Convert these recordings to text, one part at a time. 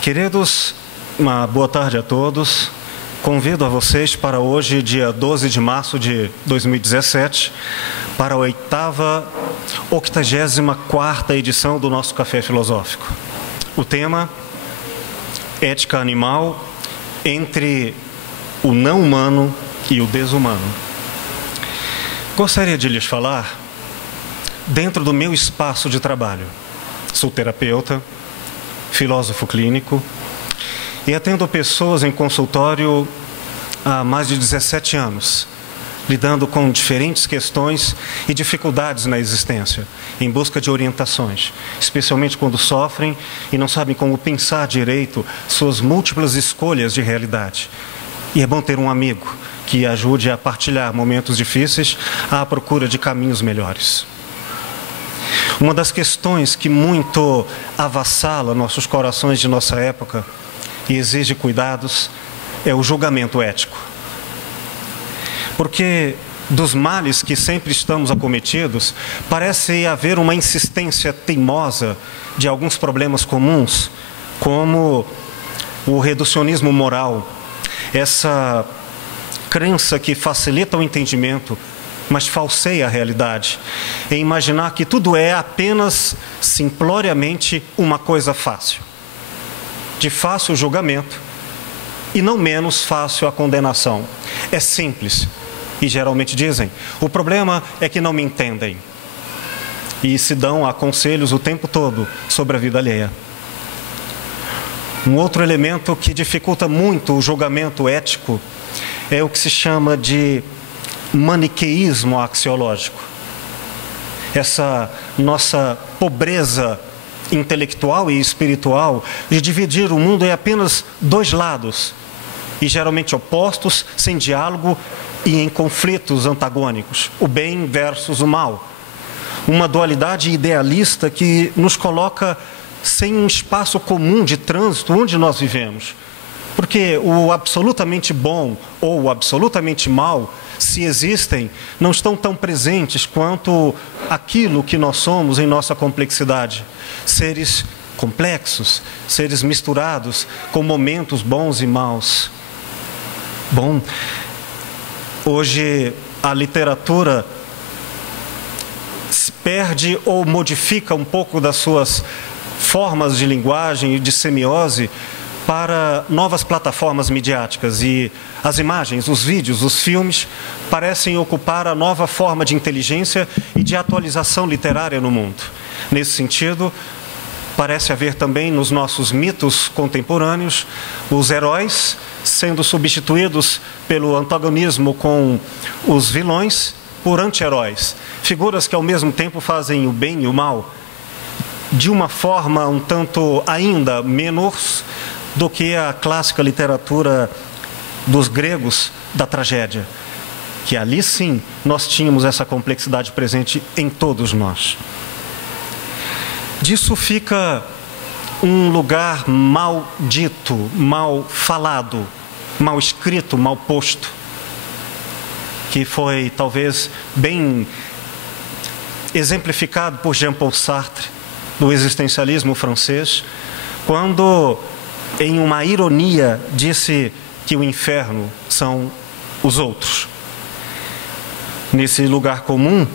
Queridos, uma boa tarde a todos. Convido a vocês para hoje, dia 12 de março de 2017, para a 84ª edição do nosso Café Filosófico. O tema: ética animal entre o não humano e o desumano. Gostaria de lhes falar dentro do meu espaço de trabalho. Sou terapeuta, filósofo clínico e atendo pessoas em consultório há mais de 17 anos, lidando com diferentes questões e dificuldades na existência, em busca de orientações, especialmente quando sofrem e não sabem como pensar direito suas múltiplas escolhas de realidade. E é bom ter um amigo que ajude a partilhar momentos difíceis à procura de caminhos melhores. Uma das questões que muito avassala nossos corações de nossa época e exige cuidados é o julgamento ético. Porque dos males que sempre estamos acometidos, parece haver uma insistência teimosa de alguns problemas comuns, como o reducionismo moral, essa crença que facilita o entendimento, mas falseia a realidade, em imaginar que tudo é apenas, simploriamente, uma coisa fácil. De fácil julgamento e não menos fácil a condenação. É simples. E geralmente dizem: o problema é que não me entendem. E se dão aconselhos o tempo todo sobre a vida alheia. Um outro elemento que dificulta muito o julgamento ético é o que se chama de maniqueísmo axiológico. Essa nossa pobreza intelectual e espiritual de dividir o mundo em apenas dois lados, e geralmente opostos, sem diálogo e em conflitos antagônicos, o bem versus o mal. Uma dualidade idealista que nos coloca sem um espaço comum de trânsito onde nós vivemos. Porque o absolutamente bom ou o absolutamente mal, se existem, não estão tão presentes quanto aquilo que nós somos em nossa complexidade. Seres complexos, seres misturados, com momentos bons e maus. Bom, hoje a literatura se perde ou modifica um pouco das suas formas de linguagem e de semiose para novas plataformas midiáticas, e as imagens, os vídeos, os filmes parecem ocupar a nova forma de inteligência e de atualização literária no mundo. Nesse sentido, parece haver também nos nossos mitos contemporâneos os heróis sendo substituídos pelo antagonismo com os vilões por anti-heróis, figuras que ao mesmo tempo fazem o bem e o mal, de uma forma um tanto ainda menos do que a clássica literatura dos gregos da tragédia, que ali sim nós tínhamos essa complexidade presente em todos nós. Disso fica um lugar mal dito, mal falado, mal escrito, mal posto, que foi talvez bem exemplificado por Jean-Paul Sartre, do existencialismo francês, quando, em uma ironia, disse que o inferno são os outros. Nesse lugar comum,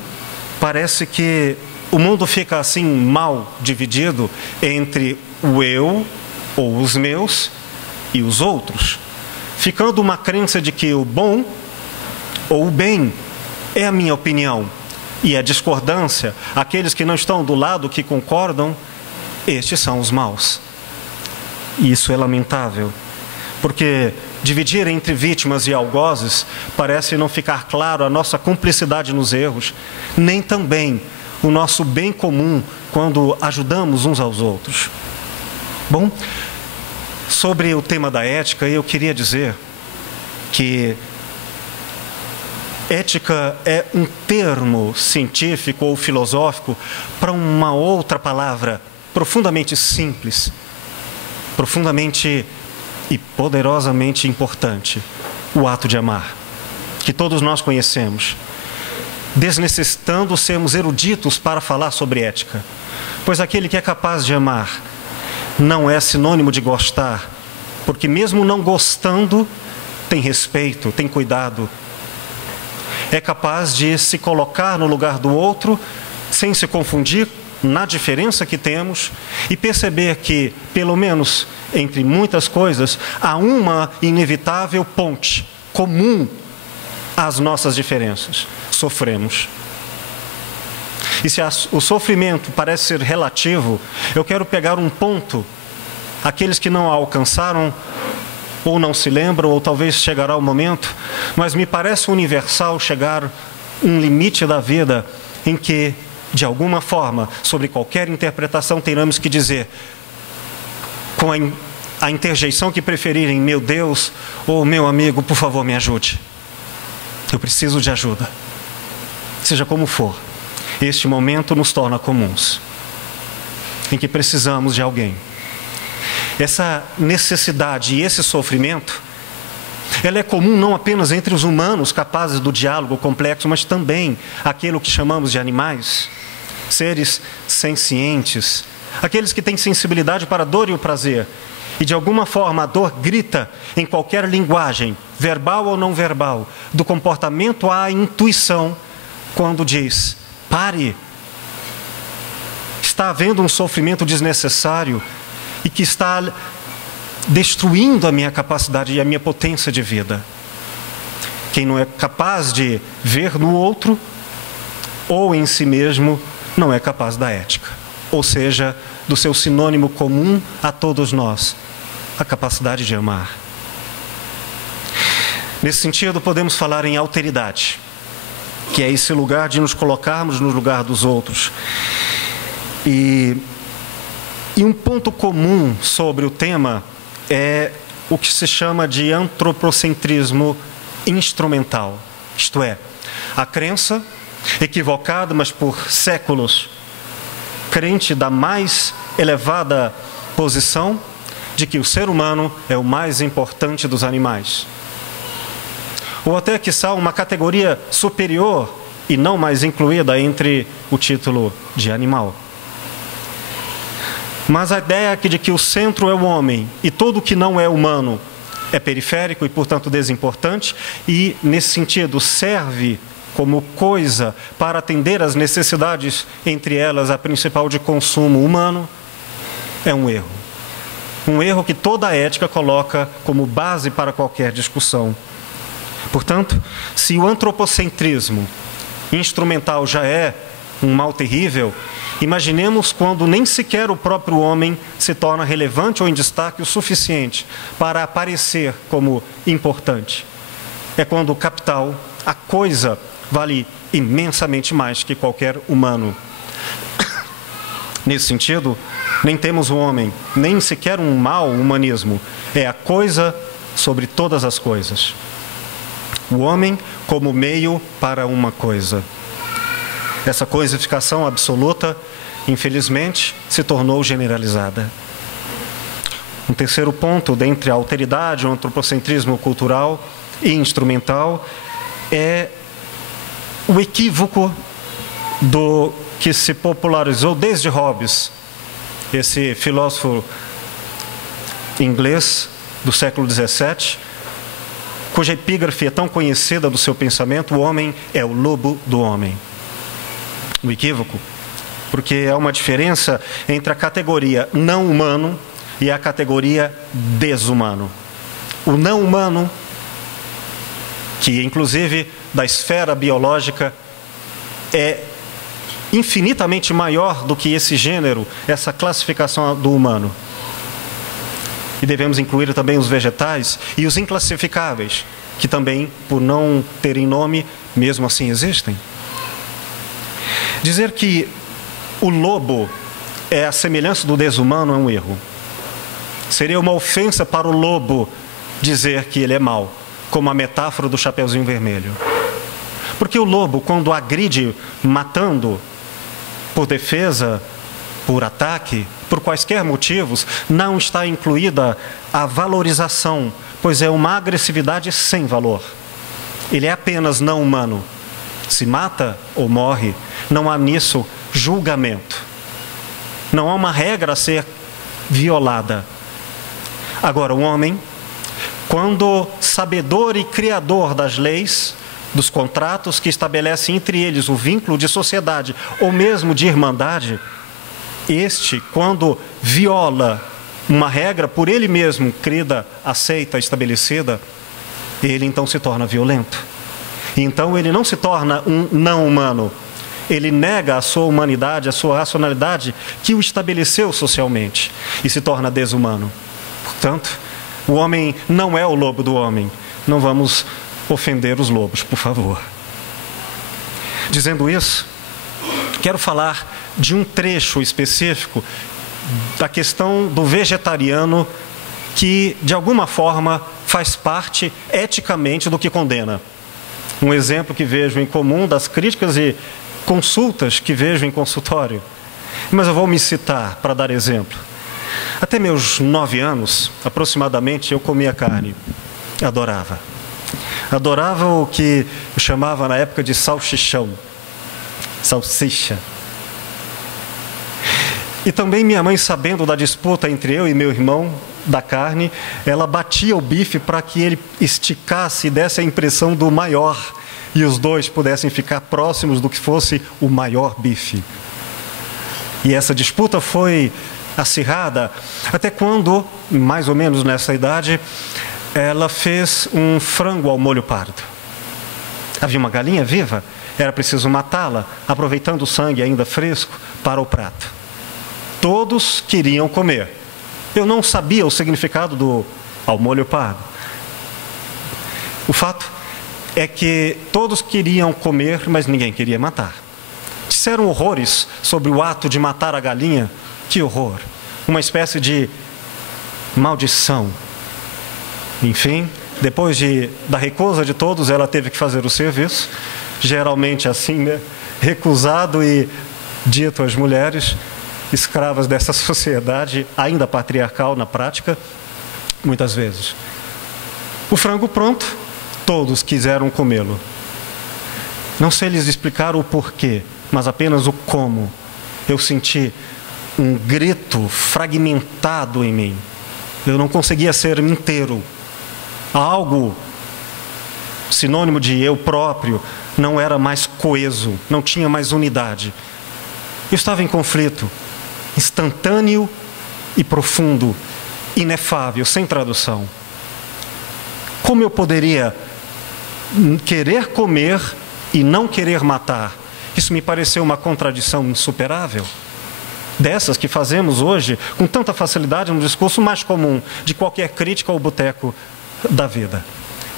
parece que o mundo fica assim mal dividido entre o eu, ou os meus, e os outros, ficando uma crença de que o bom ou o bem é a minha opinião, e a discordância, aqueles que não estão do lado que concordam, estes são os maus. E isso é lamentável, porque dividir entre vítimas e algozes parece não ficar claro a nossa cumplicidade nos erros, nem também o nosso bem comum quando ajudamos uns aos outros. Bom, sobre o tema da ética, eu queria dizer que ética é um termo científico ou filosófico para uma outra palavra profundamente simples, profundamente e poderosamente importante: o ato de amar, que todos nós conhecemos, desnecessitando sermos eruditos para falar sobre ética, pois aquele que é capaz de amar não é sinônimo de gostar, porque mesmo não gostando, tem respeito, tem cuidado. É capaz de se colocar no lugar do outro, sem se confundir na diferença que temos, e perceber que, pelo menos entre muitas coisas, há uma inevitável ponte comum às nossas diferenças: sofremos. E se o sofrimento parece ser relativo, eu quero pegar um ponto, aqueles que não alcançaram, ou não se lembram, ou talvez chegará o momento, mas me parece universal chegar um limite da vida em que, de alguma forma, sobre qualquer interpretação, tenhamos que dizer, com a interjeição que preferirem: meu Deus, ou meu amigo, por favor, me ajude. Eu preciso de ajuda. Seja como for, este momento nos torna comuns, em que precisamos de alguém. Essa necessidade e esse sofrimento, ela é comum não apenas entre os humanos capazes do diálogo complexo, mas também aquilo que chamamos de animais, seres sencientes, aqueles que têm sensibilidade para a dor e o prazer. E de alguma forma a dor grita em qualquer linguagem, verbal ou não verbal, do comportamento à intuição, quando diz: pare, está havendo um sofrimento desnecessário e que está destruindo a minha capacidade e a minha potência de vida. Quem não é capaz de ver no outro ou em si mesmo, não é capaz da ética, ou seja, do seu sinônimo comum a todos nós: a capacidade de amar. Nesse sentido, podemos falar em alteridade, que é esse lugar de nos colocarmos no lugar dos outros. E um ponto comum sobre o tema é o que se chama de antropocentrismo instrumental. Isto é, a crença equivocada, mas por séculos crente da mais elevada posição, de que o ser humano é o mais importante dos animais. Ou até, quiçá, uma categoria superior e não mais incluída entre o título de animal. Mas a ideia de que o centro é o homem e tudo que não é humano é periférico e, portanto, desimportante, e, nesse sentido, serve como coisa para atender às necessidades, entre elas a principal de consumo humano, é um erro. Um erro que toda a ética coloca como base para qualquer discussão. Portanto, se o antropocentrismo instrumental já é um mal terrível, imaginemos quando nem sequer o próprio homem se torna relevante ou em destaque o suficiente para aparecer como importante. É quando o capital, a coisa, vale imensamente mais que qualquer humano. Nesse sentido, nem temos o homem, nem sequer um mau humanismo. É a coisa sobre todas as coisas. O homem como meio para uma coisa. Essa coisificação absoluta, infelizmente, se tornou generalizada. Um terceiro ponto, dentre a alteridade, o antropocentrismo cultural e instrumental, é o equívoco do que se popularizou desde Hobbes, esse filósofo inglês do século XVII, cuja epígrafe é tão conhecida do seu pensamento: o homem é o lobo do homem. O equívoco, porque há uma diferença entre a categoria não humano e a categoria desumano. O não humano, que inclusive da esfera biológica é infinitamente maior do que esse gênero, essa classificação do humano. E devemos incluir também os vegetais e os inclassificáveis, que também, por não terem nome, mesmo assim existem. Dizer que o lobo é a semelhança do desumano é um erro. Seria uma ofensa para o lobo dizer que ele é mau, como a metáfora do Chapeuzinho Vermelho. Porque o lobo, quando agride matando por defesa, por ataque, por quaisquer motivos, não está incluída a valorização, pois é uma agressividade sem valor. Ele é apenas não humano. Se mata ou morre, não há nisso julgamento. Não há uma regra a ser violada. Agora, o homem, quando sabedor e criador das leis, dos contratos que estabelecem entre eles o vínculo de sociedade ou mesmo de irmandade, este, quando viola uma regra por ele mesmo, crida, aceita, estabelecida, ele então se torna violento. Então ele não se torna um não humano, ele nega a sua humanidade, a sua racionalidade que o estabeleceu socialmente e se torna desumano. Portanto, o homem não é o lobo do homem. Não vamos ofender os lobos, por favor. Dizendo isso, quero falar de um trecho específico da questão do vegetariano que, de alguma forma, faz parte eticamente do que condena. Um exemplo que vejo em comum das críticas e consultas que vejo em consultório. Mas eu vou me citar para dar exemplo. Até meus 9 anos, aproximadamente, eu comia carne. Adorava. Adorava o que eu chamava na época de salsichão. Salsicha. E também minha mãe, sabendo da disputa entre eu e meu irmão da carne, ela batia o bife para que ele esticasse e desse a impressão do maior, e os dois pudessem ficar próximos do que fosse o maior bife. E essa disputa foi acirrada até quando, mais ou menos nessa idade, ela fez um frango ao molho pardo. Havia uma galinha viva, era preciso matá-la, aproveitando o sangue ainda fresco para o prato. Todos queriam comer. Eu não sabia o significado do ao molho pardo. O fato é que todos queriam comer, mas ninguém queria matar. Disseram horrores sobre o ato de matar a galinha. Que horror! Uma espécie de maldição. Enfim, depois da recusa de todos, ela teve que fazer o serviço. Geralmente assim, né? Recusado e dito às mulheres, escravas dessa sociedade, ainda patriarcal na prática, muitas vezes. O frango pronto, todos quiseram comê-lo. Não sei lhes explicar o porquê, mas apenas o como. Eu senti um grito fragmentado em mim. Eu não conseguia ser inteiro. Algo sinônimo de eu próprio não era mais coeso, não tinha mais unidade. Eu estava em conflito, instantâneo e profundo, inefável, sem tradução. Como eu poderia querer comer e não querer matar? Isso me pareceu uma contradição insuperável. Dessas que fazemos hoje com tanta facilidade no discurso mais comum de qualquer crítica ao boteco da vida.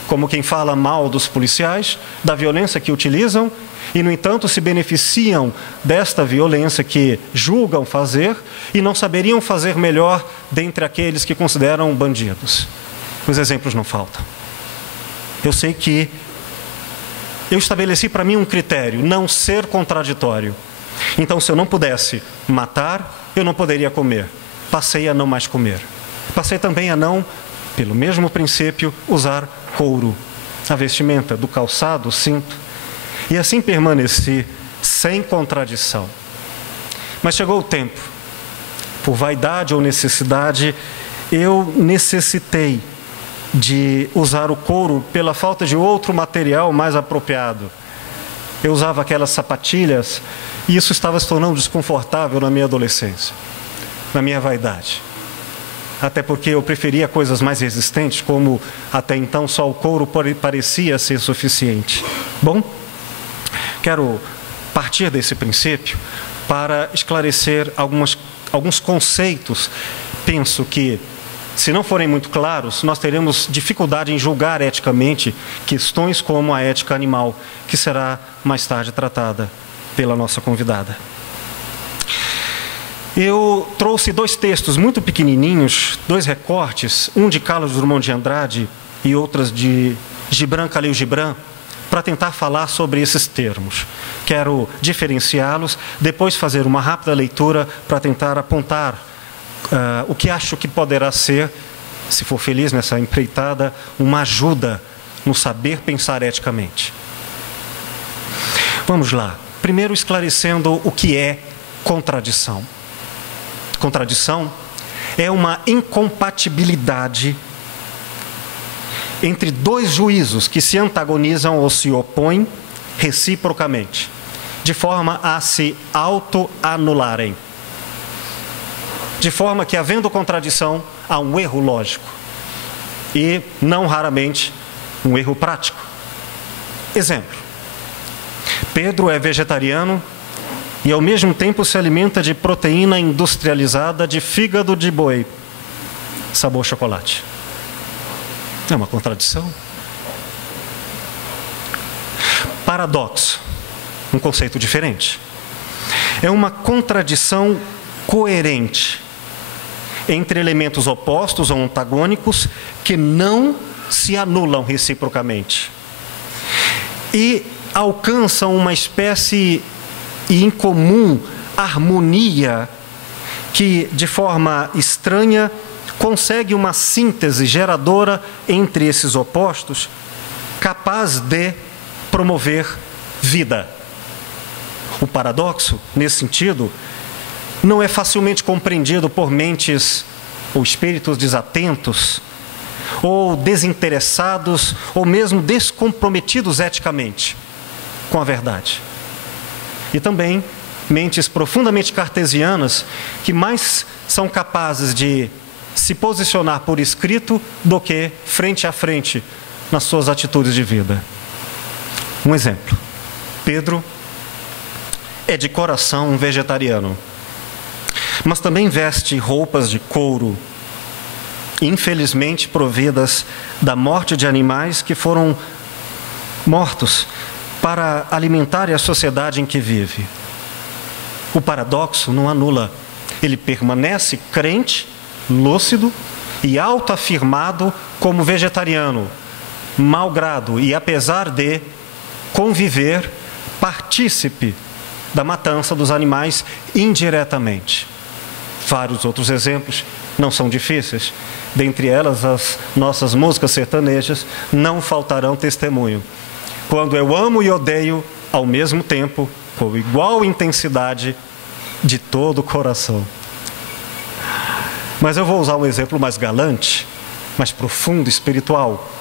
Como quem fala mal dos policiais, da violência que utilizam e, no entanto, se beneficiam desta violência que julgam fazer e não saberiam fazer melhor dentre aqueles que consideram bandidos. Os exemplos não faltam. Eu sei que eu estabeleci para mim um critério, não ser contraditório. Então, se eu não pudesse matar, eu não poderia comer. Passei a não mais comer. Passei também a não, pelo mesmo princípio, usar couro, a vestimenta do calçado, o cinto. E assim permaneci, sem contradição. Mas chegou o tempo, por vaidade ou necessidade, eu necessitei de usar o couro pela falta de outro material mais apropriado. Eu usava aquelas sapatilhas e isso estava se tornando desconfortável na minha adolescência, na minha vaidade. Até porque eu preferia coisas mais resistentes, como até então só o couro parecia ser suficiente. Bom, quero partir desse princípio para esclarecer alguns conceitos. Penso que, se não forem muito claros, nós teremos dificuldade em julgar eticamente questões como a ética animal, que será mais tarde tratada pela nossa convidada. Eu trouxe 2 textos muito pequenininhos, 2 recortes, um de Carlos Drummond de Andrade e outras de Gibran Khalil Gibran, para tentar falar sobre esses termos. Quero diferenciá-los, depois fazer uma rápida leitura para tentar apontar o que acho que poderá ser, se for feliz nessa empreitada, uma ajuda no saber pensar eticamente. Vamos lá. Primeiro, esclarecendo o que é contradição. Contradição é uma incompatibilidade entre dois juízos que se antagonizam ou se opõem reciprocamente, de forma a se auto-anularem. De forma que, havendo contradição, há um erro lógico e, não raramente, um erro prático. Exemplo: Pedro é vegetariano e, ao mesmo tempo, se alimenta de proteína industrializada de fígado de boi, sabor chocolate. É uma contradição. Paradoxo, um conceito diferente. É uma contradição coerente entre elementos opostos ou antagônicos que não se anulam reciprocamente e alcançam uma espécie incomum harmonia que, de forma estranha, consegue uma síntese geradora entre esses opostos, capaz de promover vida. O paradoxo, nesse sentido, não é facilmente compreendido por mentes ou espíritos desatentos, ou desinteressados, ou mesmo descomprometidos eticamente com a verdade. E também mentes profundamente cartesianas, que mais são capazes de se posicionar por escrito do que frente a frente nas suas atitudes de vida. Um exemplo: Pedro é de coração um vegetariano, mas também veste roupas de couro, infelizmente providas da morte de animais que foram mortos para alimentar a sociedade em que vive. O paradoxo não anula, ele permanece crente, lúcido e autoafirmado como vegetariano, malgrado e apesar de conviver, partícipe da matança dos animais indiretamente. Vários outros exemplos não são difíceis. Dentre elas, as nossas músicas sertanejas não faltarão testemunho. Quando eu amo e odeio ao mesmo tempo, com igual intensidade, de todo o coração. Mas eu vou usar um exemplo mais galante, mais profundo, espiritual.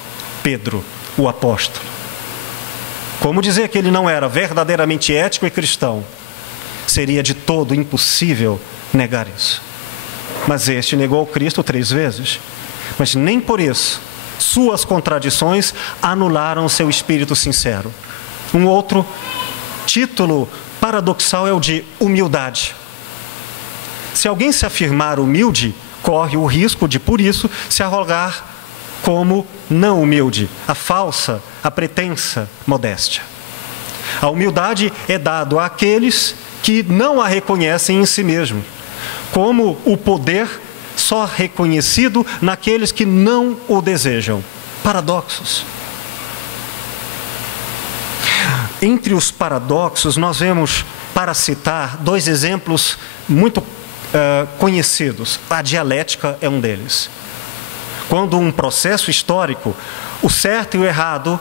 Pedro, o apóstolo. Como dizer que ele não era verdadeiramente ético e cristão? Seria de todo impossível negar isso. Mas este negou Cristo 3 vezes. Mas nem por isso suas contradições anularam seu espírito sincero. Um outro título paradoxal é o de humildade. Se alguém se afirmar humilde, corre o risco de, por isso, se arrogar como não humilde, a falsa, a pretensa modéstia. A humildade é dado àqueles que não a reconhecem em si mesmo, como o poder só reconhecido naqueles que não o desejam. Paradoxos. Entre os paradoxos, nós vemos, para citar, 2 exemplos muito conhecidos. A dialética é um deles. Quando um processo histórico, o certo e o errado,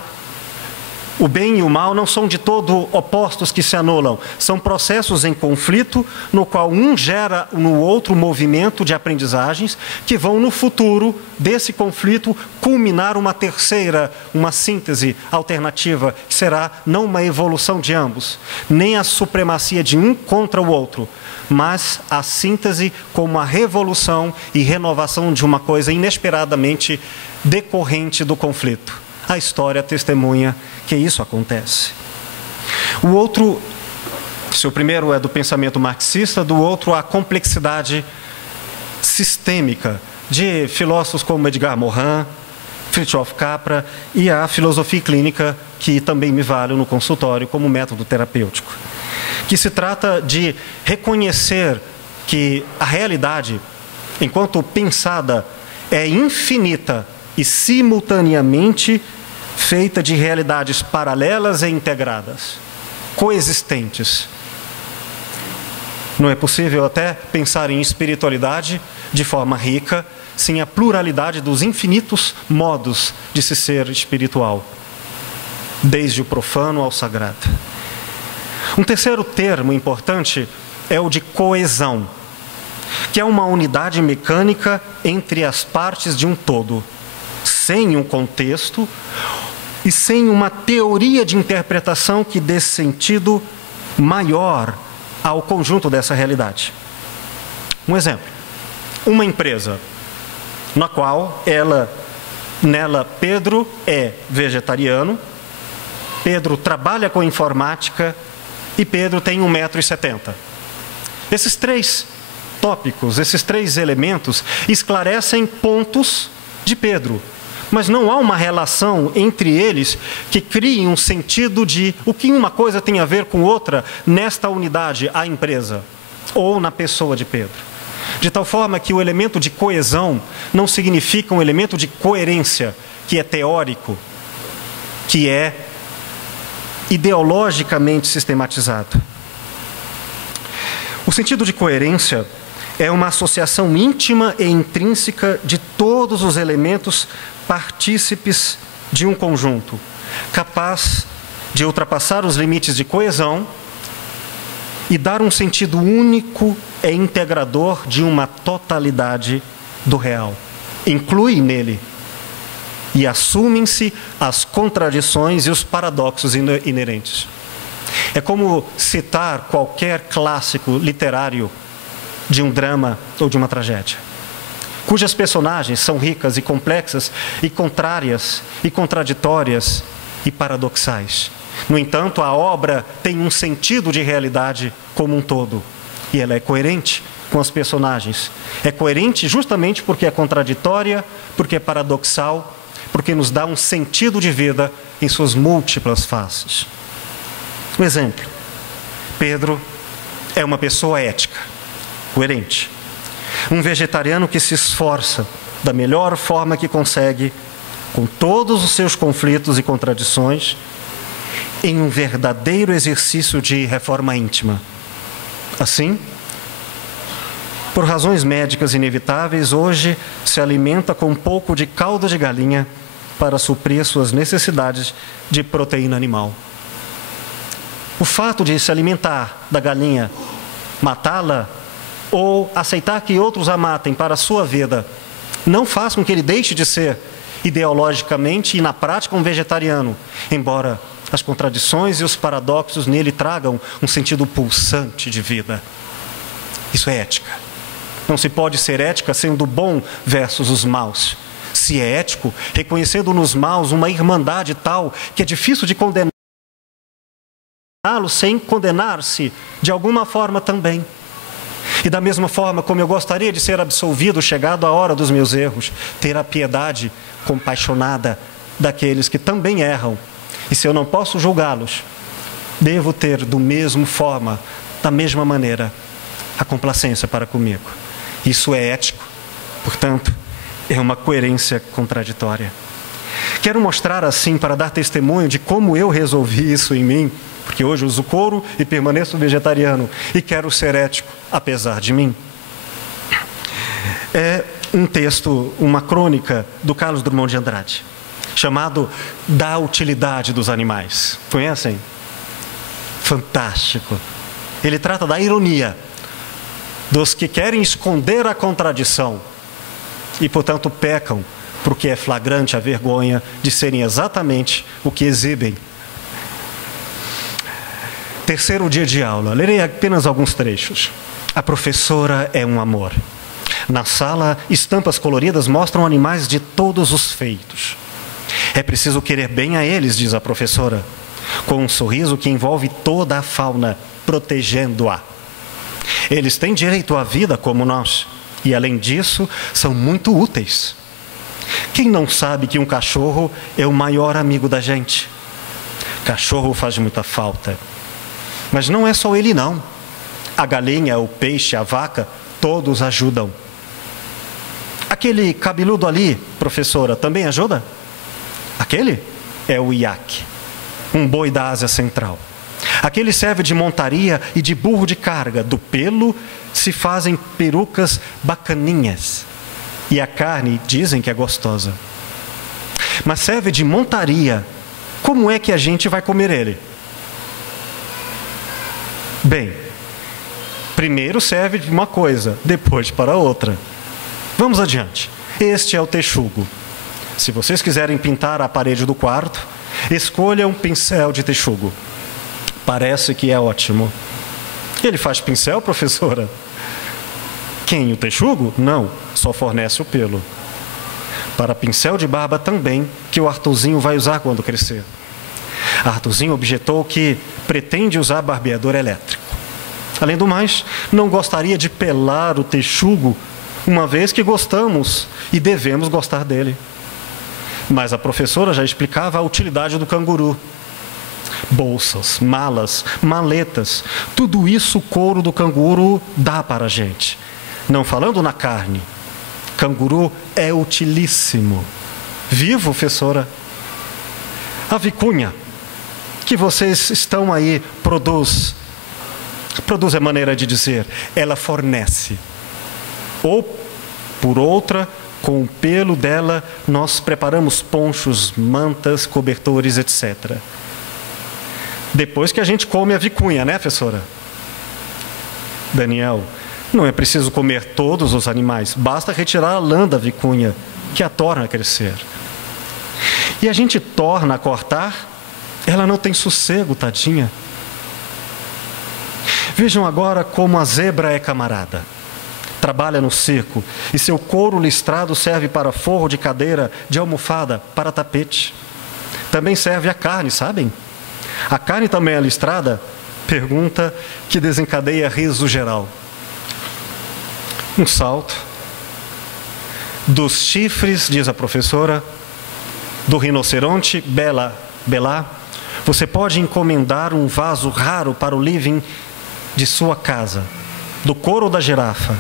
o bem e o mal não são de todo opostos que se anulam. São processos em conflito, no qual um gera no outro movimento de aprendizagens que vão, no futuro desse conflito, culminar uma terceira, uma síntese alternativa, que será não uma evolução de ambos, nem a supremacia de um contra o outro, mas a síntese como a revolução e renovação de uma coisa inesperadamente decorrente do conflito. A história testemunha que isso acontece. O outro, se o primeiro é do pensamento marxista, do outro a complexidade sistêmica de filósofos como Edgar Morin, Fritjof Capra e a filosofia clínica, que também me vale no consultório como método terapêutico. Que se trata de reconhecer que a realidade, enquanto pensada, é infinita e simultaneamente feita de realidades paralelas e integradas, coexistentes. Não é possível até pensar em espiritualidade de forma rica sem a pluralidade dos infinitos modos de se ser espiritual, desde o profano ao sagrado. Um terceiro termo importante é o de coesão. que é uma unidade mecânica entre as partes de um todo, sem um contexto e sem uma teoria de interpretação que dê sentido maior ao conjunto dessa realidade. Um exemplo: uma empresa na qual nela Pedro é vegetariano, Pedro trabalha com informática e Pedro tem 1,70 m. Esses três tópicos, esses três elementos esclarecem pontos de Pedro, mas não há uma relação entre eles que crie um sentido de o que uma coisa tem a ver com outra nesta unidade, a empresa, ou na pessoa de Pedro. De tal forma que o elemento de coesão não significa um elemento de coerência, que é teórico, que é ideologicamente sistematizado. O sentido de coerência é uma associação íntima e intrínseca de todos os elementos partícipes de um conjunto, capaz de ultrapassar os limites de coesão e dar um sentido único e integrador de uma totalidade do real. Inclui nele e assumem-se as contradições e os paradoxos inerentes. É como citar qualquer clássico literário de um drama ou de uma tragédia, cujas personagens são ricas e complexas e contrárias e contraditórias e paradoxais. No entanto, a obra tem um sentido de realidade como um todo, e ela é coerente com os personagens. É coerente justamente porque é contraditória, porque é paradoxal, porque nos dá um sentido de vida em suas múltiplas faces. Um exemplo: Pedro é uma pessoa ética, coerente. Um vegetariano que se esforça da melhor forma que consegue, com todos os seus conflitos e contradições, em um verdadeiro exercício de reforma íntima. Assim, por razões médicas inevitáveis, hoje se alimenta com um pouco de caldo de galinha para suprir suas necessidades de proteína animal. O fato de se alimentar da galinha, matá-la ou aceitar que outros a matem para a sua vida, não faz com que ele deixe de ser ideologicamente e na prática um vegetariano, embora as contradições e os paradoxos nele tragam um sentido pulsante de vida. Isso é ética. Não se pode ser ética sendo bom versus os maus. Se é ético, reconhecendo nos maus uma irmandade tal que é difícil de condená-lo sem condenar-se de alguma forma também. E da mesma forma como eu gostaria de ser absolvido chegado a hora dos meus erros, ter a piedade compassionada daqueles que também erram. E se eu não posso julgá-los, devo ter da mesma maneira, a complacência para comigo. Isso é ético, portanto, é uma coerência contraditória. Quero mostrar assim, para dar testemunho de como eu resolvi isso em mim, porque hoje uso couro e permaneço vegetariano, e quero ser ético, apesar de mim. É um texto, uma crônica do Carlos Drummond de Andrade, chamado Da Utilidade dos Animais. Conhecem? Fantástico. Ele trata da ironia dos que querem esconder a contradição e, portanto, pecam porque é flagrante a vergonha de serem exatamente o que exibem. Terceiro dia de aula. Lerei apenas alguns trechos. A professora é um amor. Na sala, estampas coloridas mostram animais de todos os feitos. É preciso querer bem a eles, diz a professora, com um sorriso que envolve toda a fauna, protegendo-a. Eles têm direito à vida como nós, e além disso, são muito úteis. Quem não sabe que um cachorro é o maior amigo da gente? Cachorro faz muita falta. Mas não é só ele não. A galinha, o peixe, a vaca, todos ajudam. Aquele cabeludo ali, professora, também ajuda? Aquele é o iaque, um boi da Ásia Central. Aquele serve de montaria e de burro de carga. Do pelo se fazem perucas bacaninhas. E a carne dizem que é gostosa. Mas serve de montaria. Como é que a gente vai comer ele? Bem, Primeiro serve de uma coisa, depois para outra. Vamos adiante. Este é o texugo. Se vocês quiserem pintar a parede do quarto, escolha um pincel de texugo. Parece que é ótimo. Ele faz pincel, professora? Quem? O texugo? Não, só fornece o pelo. Para pincel de barba também, que o Arthurzinho vai usar quando crescer. Arthurzinho objetou que pretende usar barbeador elétrico. Além do mais, não gostaria de pelar o texugo, uma vez que gostamos e devemos gostar dele. Mas a professora já explicava a utilidade do canguru. Bolsas, malas, maletas, tudo isso o couro do canguru dá para a gente. Não falando na carne, canguru é utilíssimo. Viu, professora? A vicunha que vocês estão aí produz é maneira de dizer, ela fornece. Ou, por outra, com o pelo dela, nós preparamos ponchos, mantas, cobertores, etc. Depois que a gente come a vicunha, né, professora? Daniel, não é preciso comer todos os animais, basta retirar a lã da vicunha, que a torna a crescer. E a gente torna a cortar, ela não tem sossego, tadinha. Vejam agora como a zebra é camarada. Trabalha no circo e seu couro listrado serve para forro de cadeira, de almofada, para tapete. Também serve a carne, sabem? A carne também é listrada? Pergunta que desencadeia riso geral. Um salto. Dos chifres, diz a professora, do rinoceronte, Belá, você pode encomendar um vaso raro para o living de sua casa. Do couro da girafa,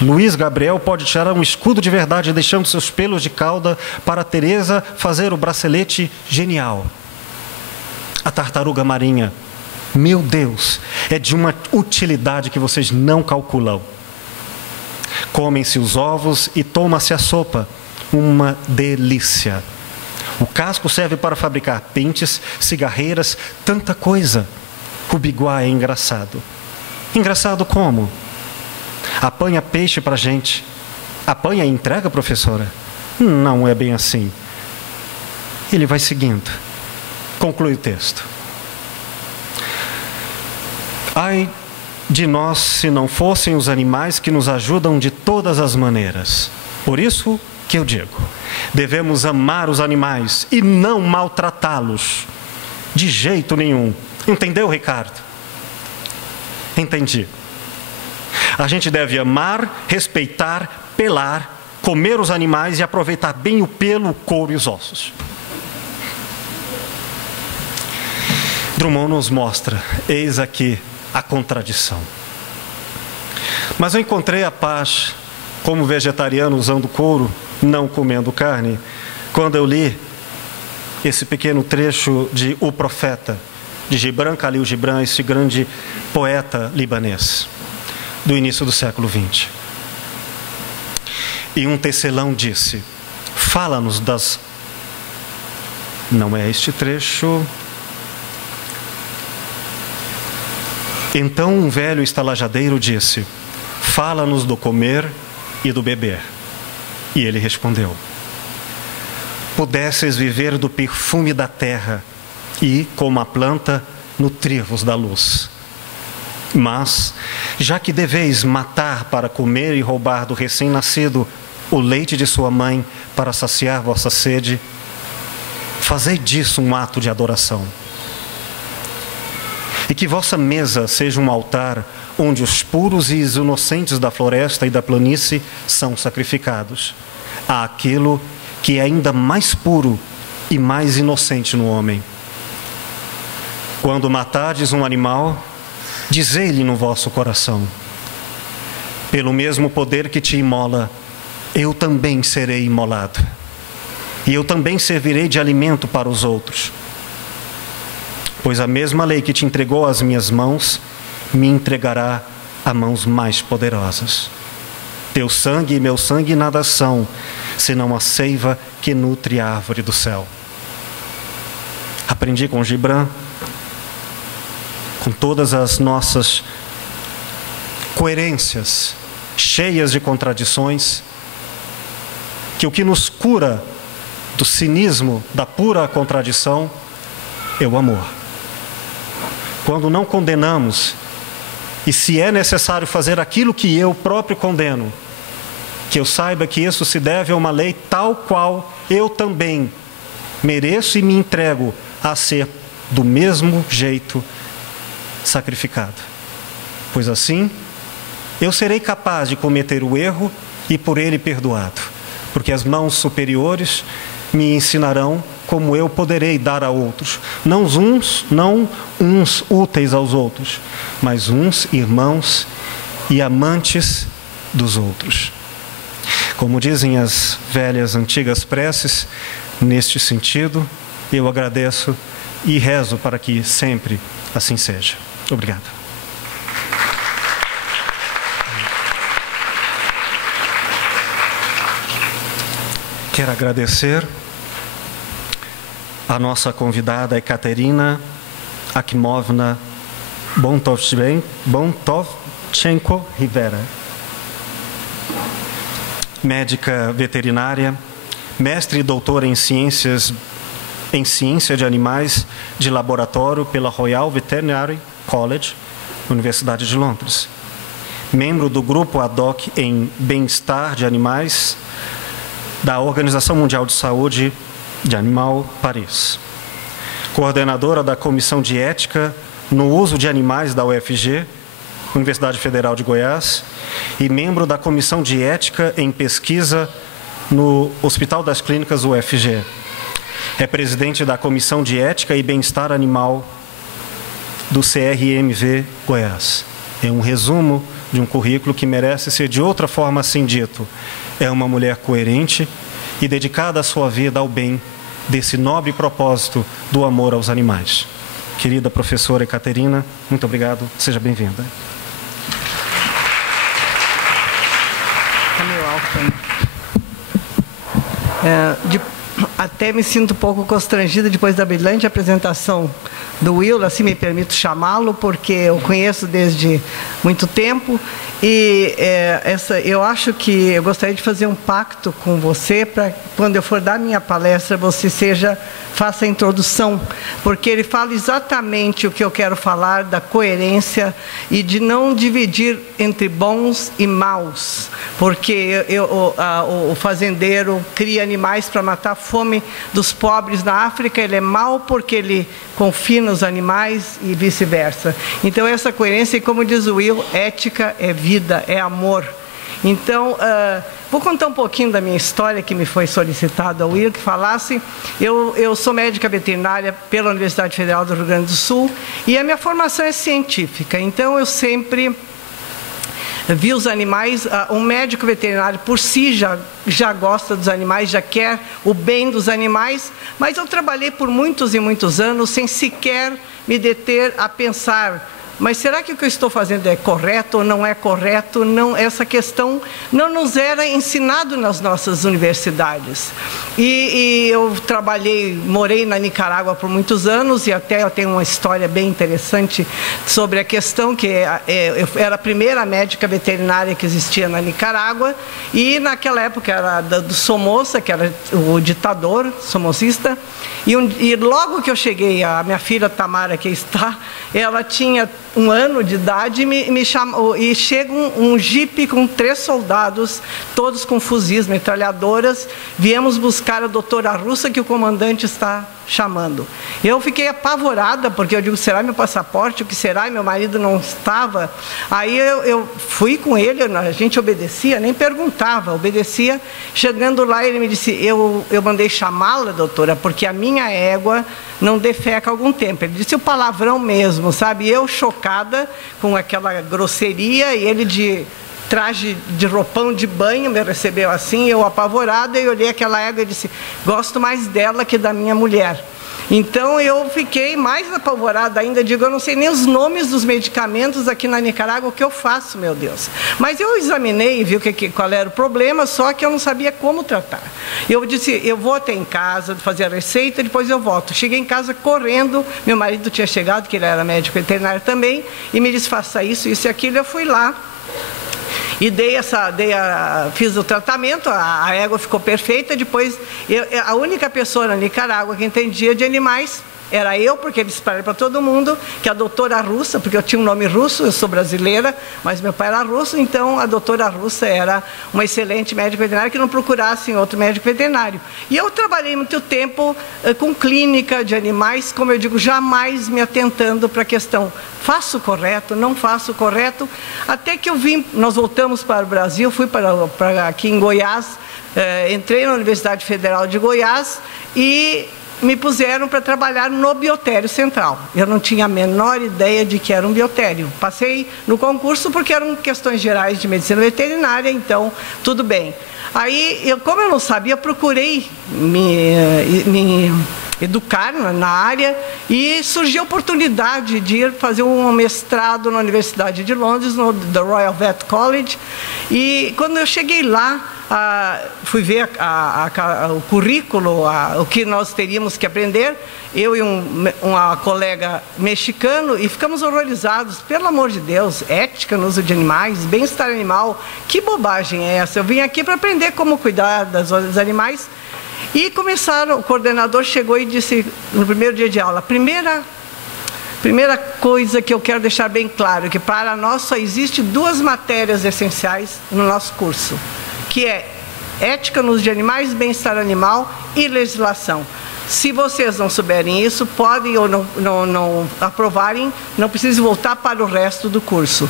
Luiz Gabriel pode tirar um escudo de verdade, deixando seus pelos de cauda para Teresa fazer o bracelete genial. A tartaruga marinha, meu Deus, é de uma utilidade que vocês não calculam. Comem-se os ovos e toma-se a sopa. Uma delícia. O casco serve para fabricar pentes, cigarreiras, tanta coisa. O biguá é engraçado. Engraçado como? Apanha peixe para a gente. Apanha e entrega, professora? Não é bem assim. Ele vai seguindo. Conclui o texto. Ai de nós se não fossem os animais que nos ajudam de todas as maneiras. Por isso que eu digo, devemos amar os animais e não maltratá-los. De jeito nenhum. Entendeu, Ricardo? Entendi. A gente deve amar, respeitar, pelar, comer os animais e aproveitar bem o pelo, o couro e os ossos. Drummond nos mostra, eis aqui a contradição. Mas eu encontrei a paz como vegetariano usando couro, não comendo carne, quando eu li esse pequeno trecho de O Profeta, de Gibran Khalil Gibran, esse grande poeta libanês do início do século XX. E um tecelão disse, fala-nos das... Não é este trecho... Então um velho estalajadeiro disse, fala-nos do comer e do beber. E ele respondeu, pudesses viver do perfume da terra e, como a planta, nutrir-vos da luz. Mas, já que deveis matar para comer e roubar do recém-nascido o leite de sua mãe para saciar vossa sede, fazei disso um ato de adoração. E que vossa mesa seja um altar onde os puros e os inocentes da floresta e da planície são sacrificados àquilo que é ainda mais puro e mais inocente no homem. Quando matardes um animal, dizei-lhe no vosso coração, pelo mesmo poder que te imola, eu também serei imolado, e eu também servirei de alimento para os outros. Pois a mesma lei que te entregou às minhas mãos, me entregará a mãos mais poderosas. Teu sangue e meu sangue nada são, senão a seiva que nutre a árvore do céu. Aprendi com Gibran, com todas as nossas coerências cheias de contradições, que o que nos cura do cinismo, da pura contradição, é o amor. Quando não condenamos, e se é necessário fazer aquilo que eu próprio condeno, que eu saiba que isso se deve a uma lei tal qual eu também mereço e me entrego a ser do mesmo jeito sacrificado. Pois assim, eu serei capaz de cometer o erro e por ele perdoado, porque as mãos superiores me ensinarão como eu poderei dar a outros, não uns úteis aos outros, mas uns irmãos e amantes dos outros. Como dizem as velhas antigas preces, neste sentido, eu agradeço e rezo para que sempre assim seja. Obrigado. Quero agradecer a nossa convidada Ekaterina Akimovna Bontovchenko Rivera, médica veterinária, mestre e doutora em ciência de animais de laboratório pela Royal Veterinary College, Universidade de Londres. Membro do grupo ad hoc em bem-estar de animais da Organização Mundial de Saúde de Animal, Paris. Coordenadora da Comissão de Ética no Uso de Animais da UFG, Universidade Federal de Goiás, e membro da Comissão de Ética em Pesquisa no Hospital das Clínicas UFG. É presidente da Comissão de Ética e Bem-Estar Animal do CRMV Goiás. É um resumo de um currículo que merece ser de outra forma assim dito. É uma mulher coerente e dedicada a sua vida ao bem desse nobre propósito do amor aos animais. Querida professora Ekaterina, muito obrigado. Seja bem-vinda. Está meio alto. Até me sinto um pouco constrangida depois da brilhante apresentação do Will, assim me permito chamá-lo, porque eu conheço desde muito tempo. E eu acho que eu gostaria de fazer um pacto com você para quando eu for dar minha palestra, você faça a introdução, porque ele fala exatamente o que eu quero falar, da coerência e de não dividir entre bons e maus, porque o fazendeiro cria animais para matar a fome dos pobres na África, ele é mau porque ele confina os animais e vice-versa. Então essa coerência, e como diz o Will, ética é vida, é amor. Então, vou contar um pouquinho da minha história, que me foi solicitado ao Will que falasse. Eu sou médica veterinária pela Universidade Federal do Rio Grande do Sul e a minha formação é científica. Então, eu sempre vi os animais. Um médico veterinário, por si, já gosta dos animais, já quer o bem dos animais, mas eu trabalhei por muitos e muitos anos sem sequer me deter a pensar: mas será que o que eu estou fazendo é correto ou não é correto? Não, essa questão não nos era ensinado nas nossas universidades. E eu morei na Nicarágua por muitos anos, e até eu tenho uma história bem interessante sobre a questão que eu era a primeira médica veterinária que existia na Nicarágua, e naquela época era do Somoza, que era o ditador somocista, e logo que eu cheguei, a minha filha Tamara, que está, ela tinha 1 ano de idade, me chamou, e chega um jipe com 3 soldados, todos com fuzis, metralhadoras. Viemos buscar a doutora russa que o comandante está chamando. Eu fiquei apavorada, porque eu digo: será meu passaporte? O que será? E meu marido não estava. Aí eu fui com ele, a gente obedecia, nem perguntava, obedecia. Chegando lá, ele me disse: eu mandei chamá-la, doutora, porque a minha égua não defeca há algum tempo. Ele disse o palavrão mesmo, sabe? Eu chocada com aquela grosseria, e ele de traje de roupão de banho me recebeu assim, eu apavorada, e olhei aquela égua e disse: gosto mais dela que da minha mulher. Então eu fiquei mais apavorada ainda, digo, eu não sei nem os nomes dos medicamentos aqui na Nicarágua, o que eu faço, meu Deus. Mas eu examinei e vi qual era o problema, só que eu não sabia como tratar. Eu disse, eu vou até em casa, fazer a receita, depois eu volto. Cheguei em casa correndo, meu marido tinha chegado, que ele era médico veterinário também, e me disse, faça isso, isso e aquilo. Eu fui lá e fiz o tratamento, a égua ficou perfeita. Depois, a única pessoa na Nicarágua que entendia de animais era eu, porque eles falaram para todo mundo que a doutora russa, porque eu tinha um nome russo, eu sou brasileira, mas meu pai era russo, então a doutora russa era uma excelente médica veterinária que não procurasse outro médico veterinário. E eu trabalhei muito tempo com clínica de animais, como eu digo, jamais me atentando para a questão, faço o correto, não faço o correto, até que nós voltamos para o Brasil, fui para aqui em Goiás, entrei na Universidade Federal de Goiás e me puseram para trabalhar no biotério central. Eu não tinha a menor ideia de que era um biotério. Passei no concurso porque eram questões gerais de medicina veterinária, então tudo bem. Aí, como eu não sabia, procurei me educar na área e surgiu a oportunidade de ir fazer um mestrado na Universidade de Londres, no The Royal Vet College. E quando eu cheguei lá, fui ver o currículo, o que nós teríamos que aprender, eu e uma colega mexicano, e ficamos horrorizados. Pelo amor de Deus, ética no uso de animais, bem-estar animal, que bobagem é essa? Eu vim aqui para aprender como cuidar dos animais. E o coordenador chegou e disse, no primeiro dia de aula, primeira coisa que eu quero deixar bem claro, que para nós só existe 2 matérias essenciais no nosso curso, que é ética no uso de animais, bem-estar animal e legislação. Se vocês não souberem isso, podem ou não aprovarem, não precisam voltar para o resto do curso.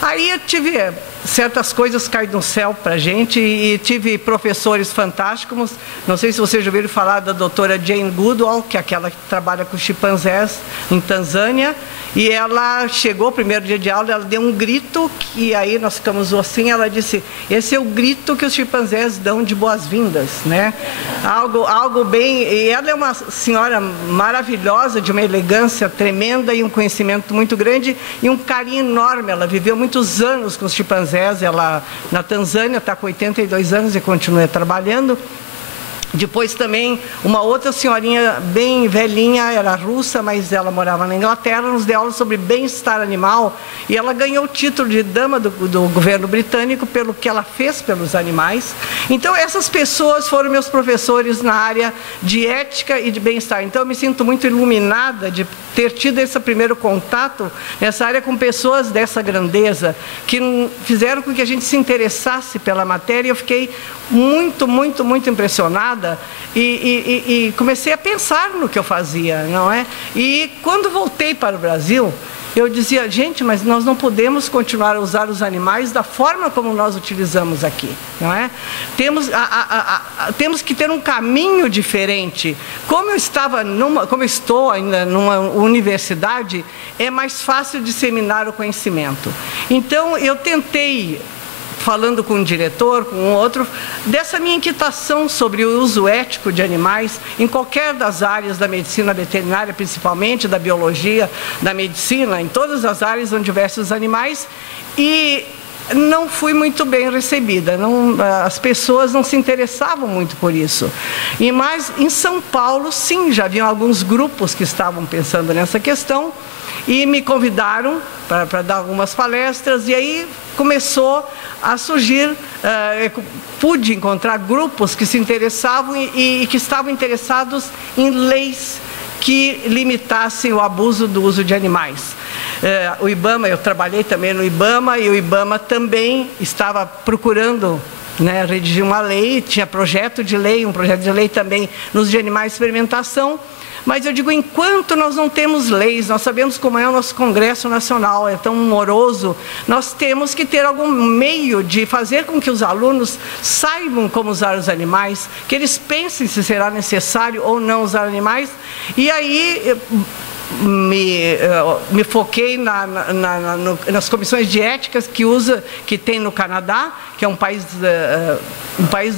Aí eu tive certas coisas caíram do céu para a gente e tive professores fantásticos. Não sei se vocês já ouviram falar da doutora Jane Goodall, que é aquela que trabalha com chimpanzés em Tanzânia. E ela chegou, o primeiro dia de aula, ela deu um grito, e aí nós ficamos assim, ela disse, esse é o grito que os chimpanzés dão de boas-vindas, né? Algo bem... E ela é uma senhora maravilhosa, de uma elegância tremenda e um conhecimento muito grande e um carinho enorme. Ela viveu muitos anos com os chimpanzés, ela na Tanzânia, está com 82 anos e continua trabalhando. Depois também, uma outra senhorinha bem velhinha, era russa, mas ela morava na Inglaterra, nos deu aula sobre bem-estar animal, e ela ganhou o título de dama do governo britânico pelo que ela fez pelos animais. Então, essas pessoas foram meus professores na área de ética e de bem-estar. Então, eu me sinto muito iluminada de ter tido esse primeiro contato nessa área com pessoas dessa grandeza, que fizeram com que a gente se interessasse pela matéria. Eu fiquei muito, muito, muito impressionada e comecei a pensar no que eu fazia, não é? E quando voltei para o Brasil, eu dizia, gente, mas nós não podemos continuar a usar os animais da forma como nós utilizamos aqui, não é? Temos que ter um caminho diferente. Como eu estou ainda numa universidade, é mais fácil disseminar o conhecimento. Então, eu tentei, falando com um diretor, com um outro, dessa minha inquietação sobre o uso ético de animais em qualquer das áreas da medicina veterinária, principalmente da biologia, da medicina, em todas as áreas onde diversos animais, e não fui muito bem recebida. As pessoas não se interessavam muito por isso. Mas em São Paulo, sim, já haviam alguns grupos que estavam pensando nessa questão, e me convidaram para dar algumas palestras, e aí começou a surgir, pude encontrar grupos que se interessavam e que estavam interessados em leis que limitassem o abuso do uso de animais. O IBAMA, eu trabalhei também no IBAMA, e o IBAMA também estava procurando, né, redigir uma lei, tinha projeto de lei, um projeto de lei também nos de animais de experimentação. Mas eu digo, enquanto nós não temos leis, nós sabemos como é o nosso Congresso Nacional, é tão moroso, nós temos que ter algum meio de fazer com que os alunos saibam como usar os animais, que eles pensem se será necessário ou não usar animais. E aí me foquei nas comissões de éticas que tem no Canadá, que é um país,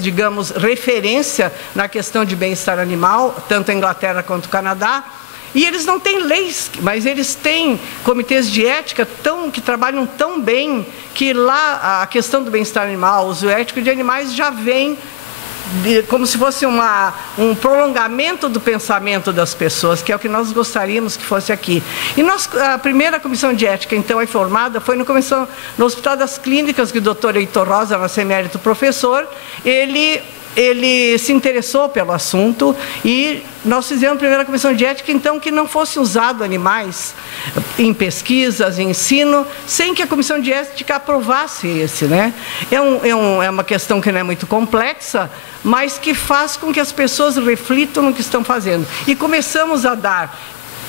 digamos, referência na questão de bem-estar animal, tanto a Inglaterra quanto o Canadá. E eles não têm leis, mas eles têm comitês de ética que trabalham tão bem que lá a questão do bem-estar animal, o uso ético de animais já vem como se fosse um prolongamento do pensamento das pessoas, que é o que nós gostaríamos que fosse aqui. E a primeira comissão de ética, então, é formada, foi no Hospital das Clínicas, que o doutor Heitor Rosa, nosso emérito professor, ele se interessou pelo assunto e nós fizemos a primeira comissão de ética, então, que não fosse usado animais em pesquisas, em ensino, sem que a comissão de ética aprovasse esse, né? É uma questão que não é muito complexa, mas que faz com que as pessoas reflitam no que estão fazendo. E começamos a dar,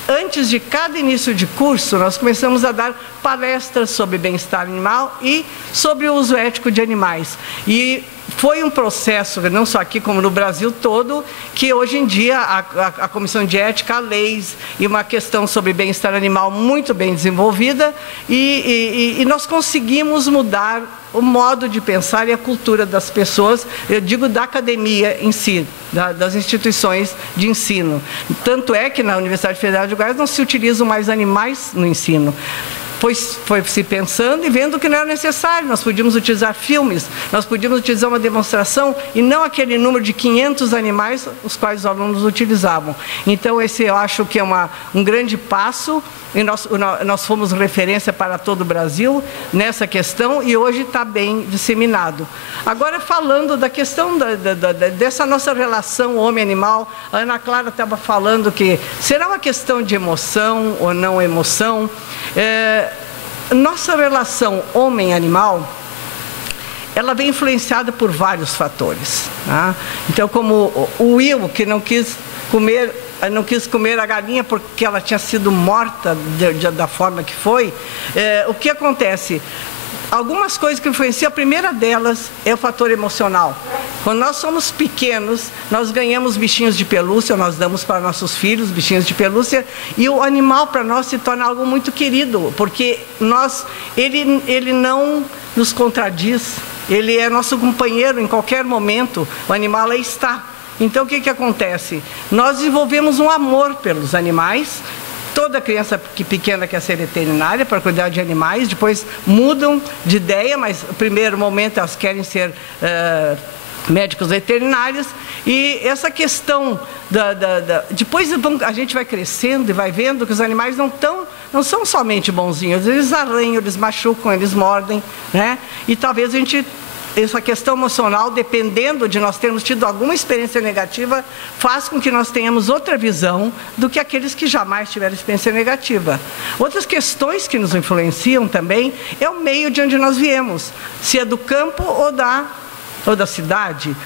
antes de cada início de curso, nós começamos a dar palestras sobre bem-estar animal e sobre o uso ético de animais. E foi um processo, não só aqui como no Brasil todo, que hoje em dia a Comissão de Ética, há leis e uma questão sobre bem-estar animal muito bem desenvolvida e nós conseguimos mudar o modo de pensar e a cultura das pessoas, eu digo da academia em si, das instituições de ensino. Tanto é que na Universidade Federal de Goiás não se utilizam mais animais no ensino. Foi se pensando e vendo que não era necessário, nós podíamos utilizar filmes, nós podíamos utilizar uma demonstração e não aquele número de 500 animais os quais os alunos utilizavam. Então esse eu acho que é um grande passo e nós fomos referência para todo o Brasil nessa questão e hoje está bem disseminado. Agora falando da questão dessa nossa relação homem-animal, a Ana Clara estava falando que será uma questão de emoção ou não emoção. Nossa relação homem-animal, ela vem influenciada por vários fatores, tá? Então, como o Will, que não quis comer a galinha porque ela tinha sido morta da forma que foi, o que acontece? Algumas coisas que influenciam, a primeira delas é o fator emocional. Quando nós somos pequenos, nós ganhamos bichinhos de pelúcia, nós damos para nossos filhos bichinhos de pelúcia, e o animal para nós se torna algo muito querido, porque ele não nos contradiz, ele é nosso companheiro em qualquer momento, o animal aí está. Então o que acontece? Nós desenvolvemos um amor pelos animais. Toda criança pequena quer ser veterinária para cuidar de animais, depois mudam de ideia, mas no primeiro momento elas querem ser médicos veterinários. E essa questão depois a gente vai crescendo e vai vendo que os animais não são somente bonzinhos, eles arranham, eles machucam, eles mordem, né? E talvez essa questão emocional, dependendo de nós termos tido alguma experiência negativa, faz com que nós tenhamos outra visão do que aqueles que jamais tiveram experiência negativa. Outras questões que nos influenciam também é o meio de onde nós viemos, se é do campo ou da cidade.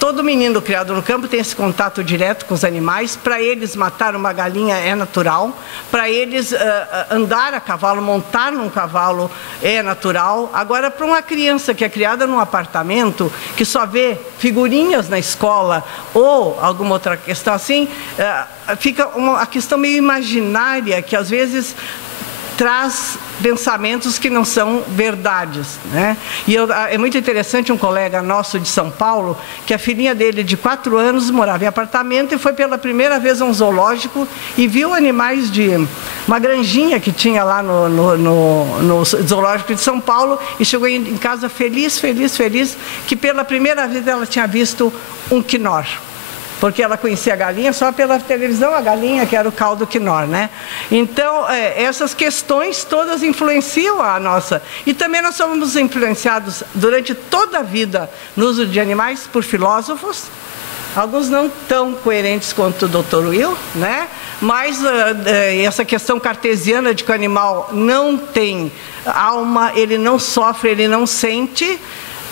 Todo menino criado no campo tem esse contato direto com os animais. Para eles, matar uma galinha é natural. Para eles, andar a cavalo, montar num cavalo é natural. Agora, para uma criança que é criada num apartamento, que só vê figurinhas na escola ou alguma outra questão assim, fica a questão meio imaginária, que às vezes traz pensamentos que não são verdades, né? E é muito interessante, um colega nosso de São Paulo, que a filhinha dele de 4 anos morava em apartamento e foi pela primeira vez a um zoológico e viu animais de uma granjinha que tinha lá no zoológico de São Paulo e chegou em casa feliz, que pela primeira vez ela tinha visto um quinor. Porque ela conhecia a galinha só pela televisão, a galinha que era o caldo quinor, né? Então, essas questões todas influenciam a nossa. E também nós somos influenciados durante toda a vida no uso de animais por filósofos, alguns não tão coerentes quanto o Dr. Will, né? Mas essa questão cartesiana de que o animal não tem alma, ele não sofre, ele não sente.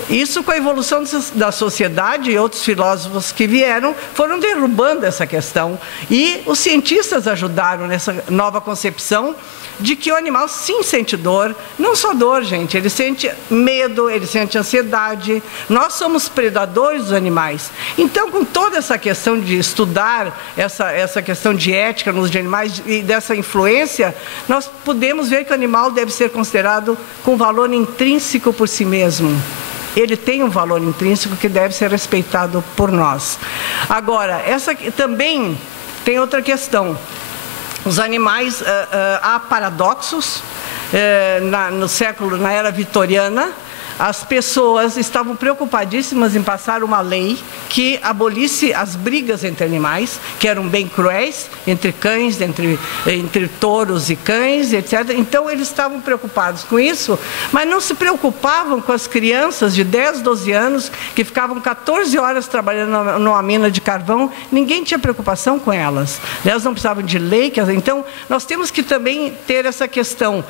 Isso, com a evolução da sociedade, e outros filósofos que vieram foram derrubando essa questão, e os cientistas ajudaram nessa nova concepção de que o animal sim sente dor, não só dor, gente, ele sente medo, ele sente ansiedade. Nós somos predadores dos animais. Então, com toda essa questão de estudar essa questão de ética nos animais e dessa influência, nós podemos ver que o animal deve ser considerado com valor intrínseco por si mesmo. Ele tem um valor intrínseco que deve ser respeitado por nós. Agora, essa também tem outra questão. Os animais, há paradoxos. Na era vitoriana, as pessoas estavam preocupadíssimas em passar uma lei que abolisse as brigas entre animais, que eram bem cruéis, entre cães, entre touros e cães, etc. Então, eles estavam preocupados com isso, mas não se preocupavam com as crianças de 10, 12 anos, que ficavam 14 horas trabalhando numa mina de carvão. Ninguém tinha preocupação com elas. Elas não precisavam de lei. Então, nós temos que também ter essa questão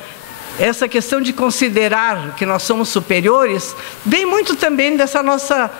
de considerar que nós somos superiores, vem muito também dessa nossa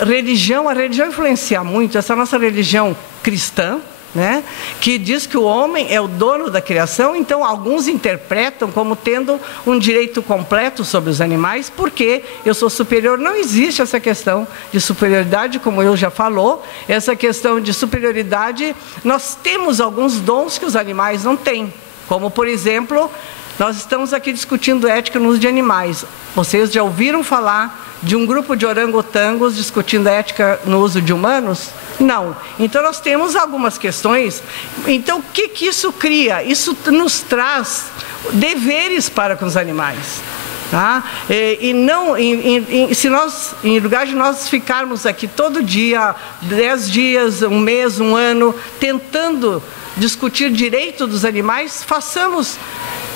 religião. A religião influencia muito, essa nossa religião cristã, né, que diz que o homem é o dono da criação. Então, alguns interpretam como tendo um direito completo sobre os animais, porque eu sou superior. Não existe essa questão de superioridade, como eu já falou. Essa questão de superioridade, nós temos alguns dons que os animais não têm, como, por exemplo, nós estamos aqui discutindo ética no uso de animais. Vocês já ouviram falar de um grupo de orangotangos discutindo ética no uso de humanos? Não. Então, nós temos algumas questões. Então, o que isso cria? Isso nos traz deveres para com os animais. Tá? Se nós, em lugar de nós ficarmos aqui todo dia, 10 dias, um mês, um ano, tentando discutir direito dos animais,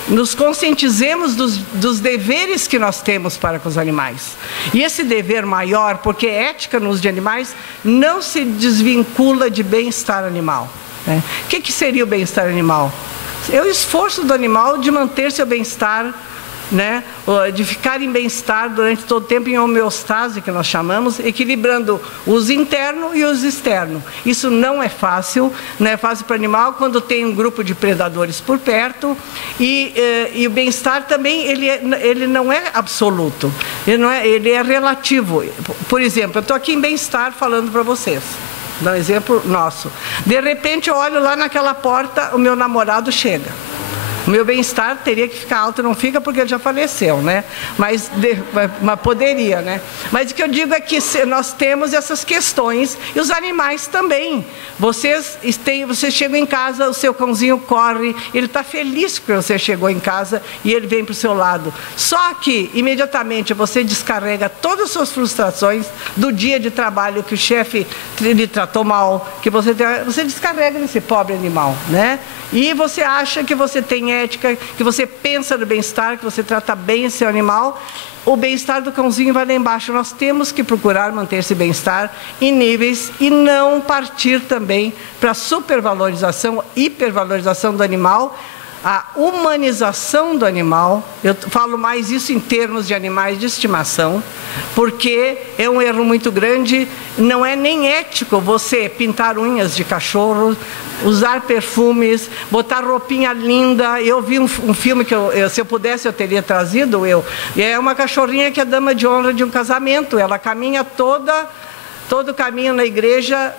nos conscientizemos dos deveres que nós temos para com os animais. E esse dever maior, porque ética no uso de animais não se desvincula de bem-estar animal, né? O que seria o bem-estar animal? É o esforço do animal de manter seu bem-estar, né, de ficar em bem-estar durante todo o tempo, em homeostase, que nós chamamos, equilibrando o uso interno e o uso externo. Isso não é fácil, não é fácil para o animal quando tem um grupo de predadores por perto, e o bem-estar também, ele não é absoluto, ele é relativo. Por exemplo, eu estou aqui em bem-estar falando para vocês, dá um exemplo nosso. De repente, eu olho lá naquela porta, o meu namorado chega. O meu bem-estar teria que ficar alto, não fica porque ele já faleceu, né? Mas poderia, né? Mas o que eu digo é que nós temos essas questões, e os animais também. Vocês chegam em casa, o seu cãozinho corre, ele está feliz porque você chegou em casa e ele vem para o seu lado. Só que, imediatamente, você descarrega todas as suas frustrações do dia de trabalho, que o chefe lhe tratou mal, que você descarrega nesse pobre animal, né? E você acha que você tem ética, que você pensa no bem-estar, que você trata bem esse animal. O bem-estar do cãozinho vai lá embaixo. Nós temos que procurar manter esse bem-estar em níveis e não partir também para a supervalorização, hipervalorização do animal, a humanização do animal. Eu falo mais isso em termos de animais de estimação, porque é um erro muito grande. Não é nem ético você pintar unhas de cachorro, usar perfumes, botar roupinha linda. Eu vi um filme que se eu pudesse eu teria trazido, e é uma cachorrinha que é dama de honra de um casamento. Ela caminha todo o caminho na igreja,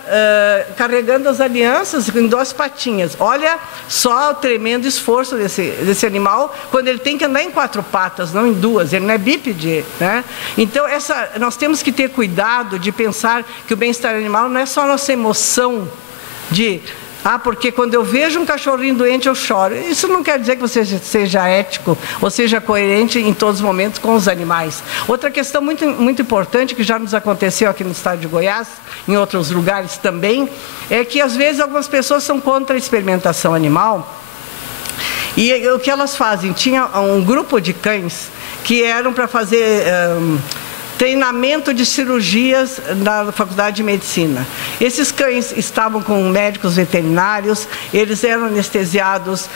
carregando as alianças em 2 patinhas. Olha só o tremendo esforço desse animal, quando ele tem que andar em 4 patas, não em 2, ele não é bípede, né? Então, nós temos que ter cuidado de pensar que o bem-estar animal não é só a nossa emoção porque quando eu vejo um cachorrinho doente eu choro. Isso não quer dizer que você seja ético ou seja coerente em todos os momentos com os animais. Outra questão muito, muito importante, que já nos aconteceu aqui no estado de Goiás, em outros lugares também, é que às vezes algumas pessoas são contra a experimentação animal, e o que elas fazem? Tinha um grupo de cães que eram para fazer treinamento de cirurgias na Faculdade de Medicina. Esses cães estavam com médicos veterinários, eles eram anestesiados,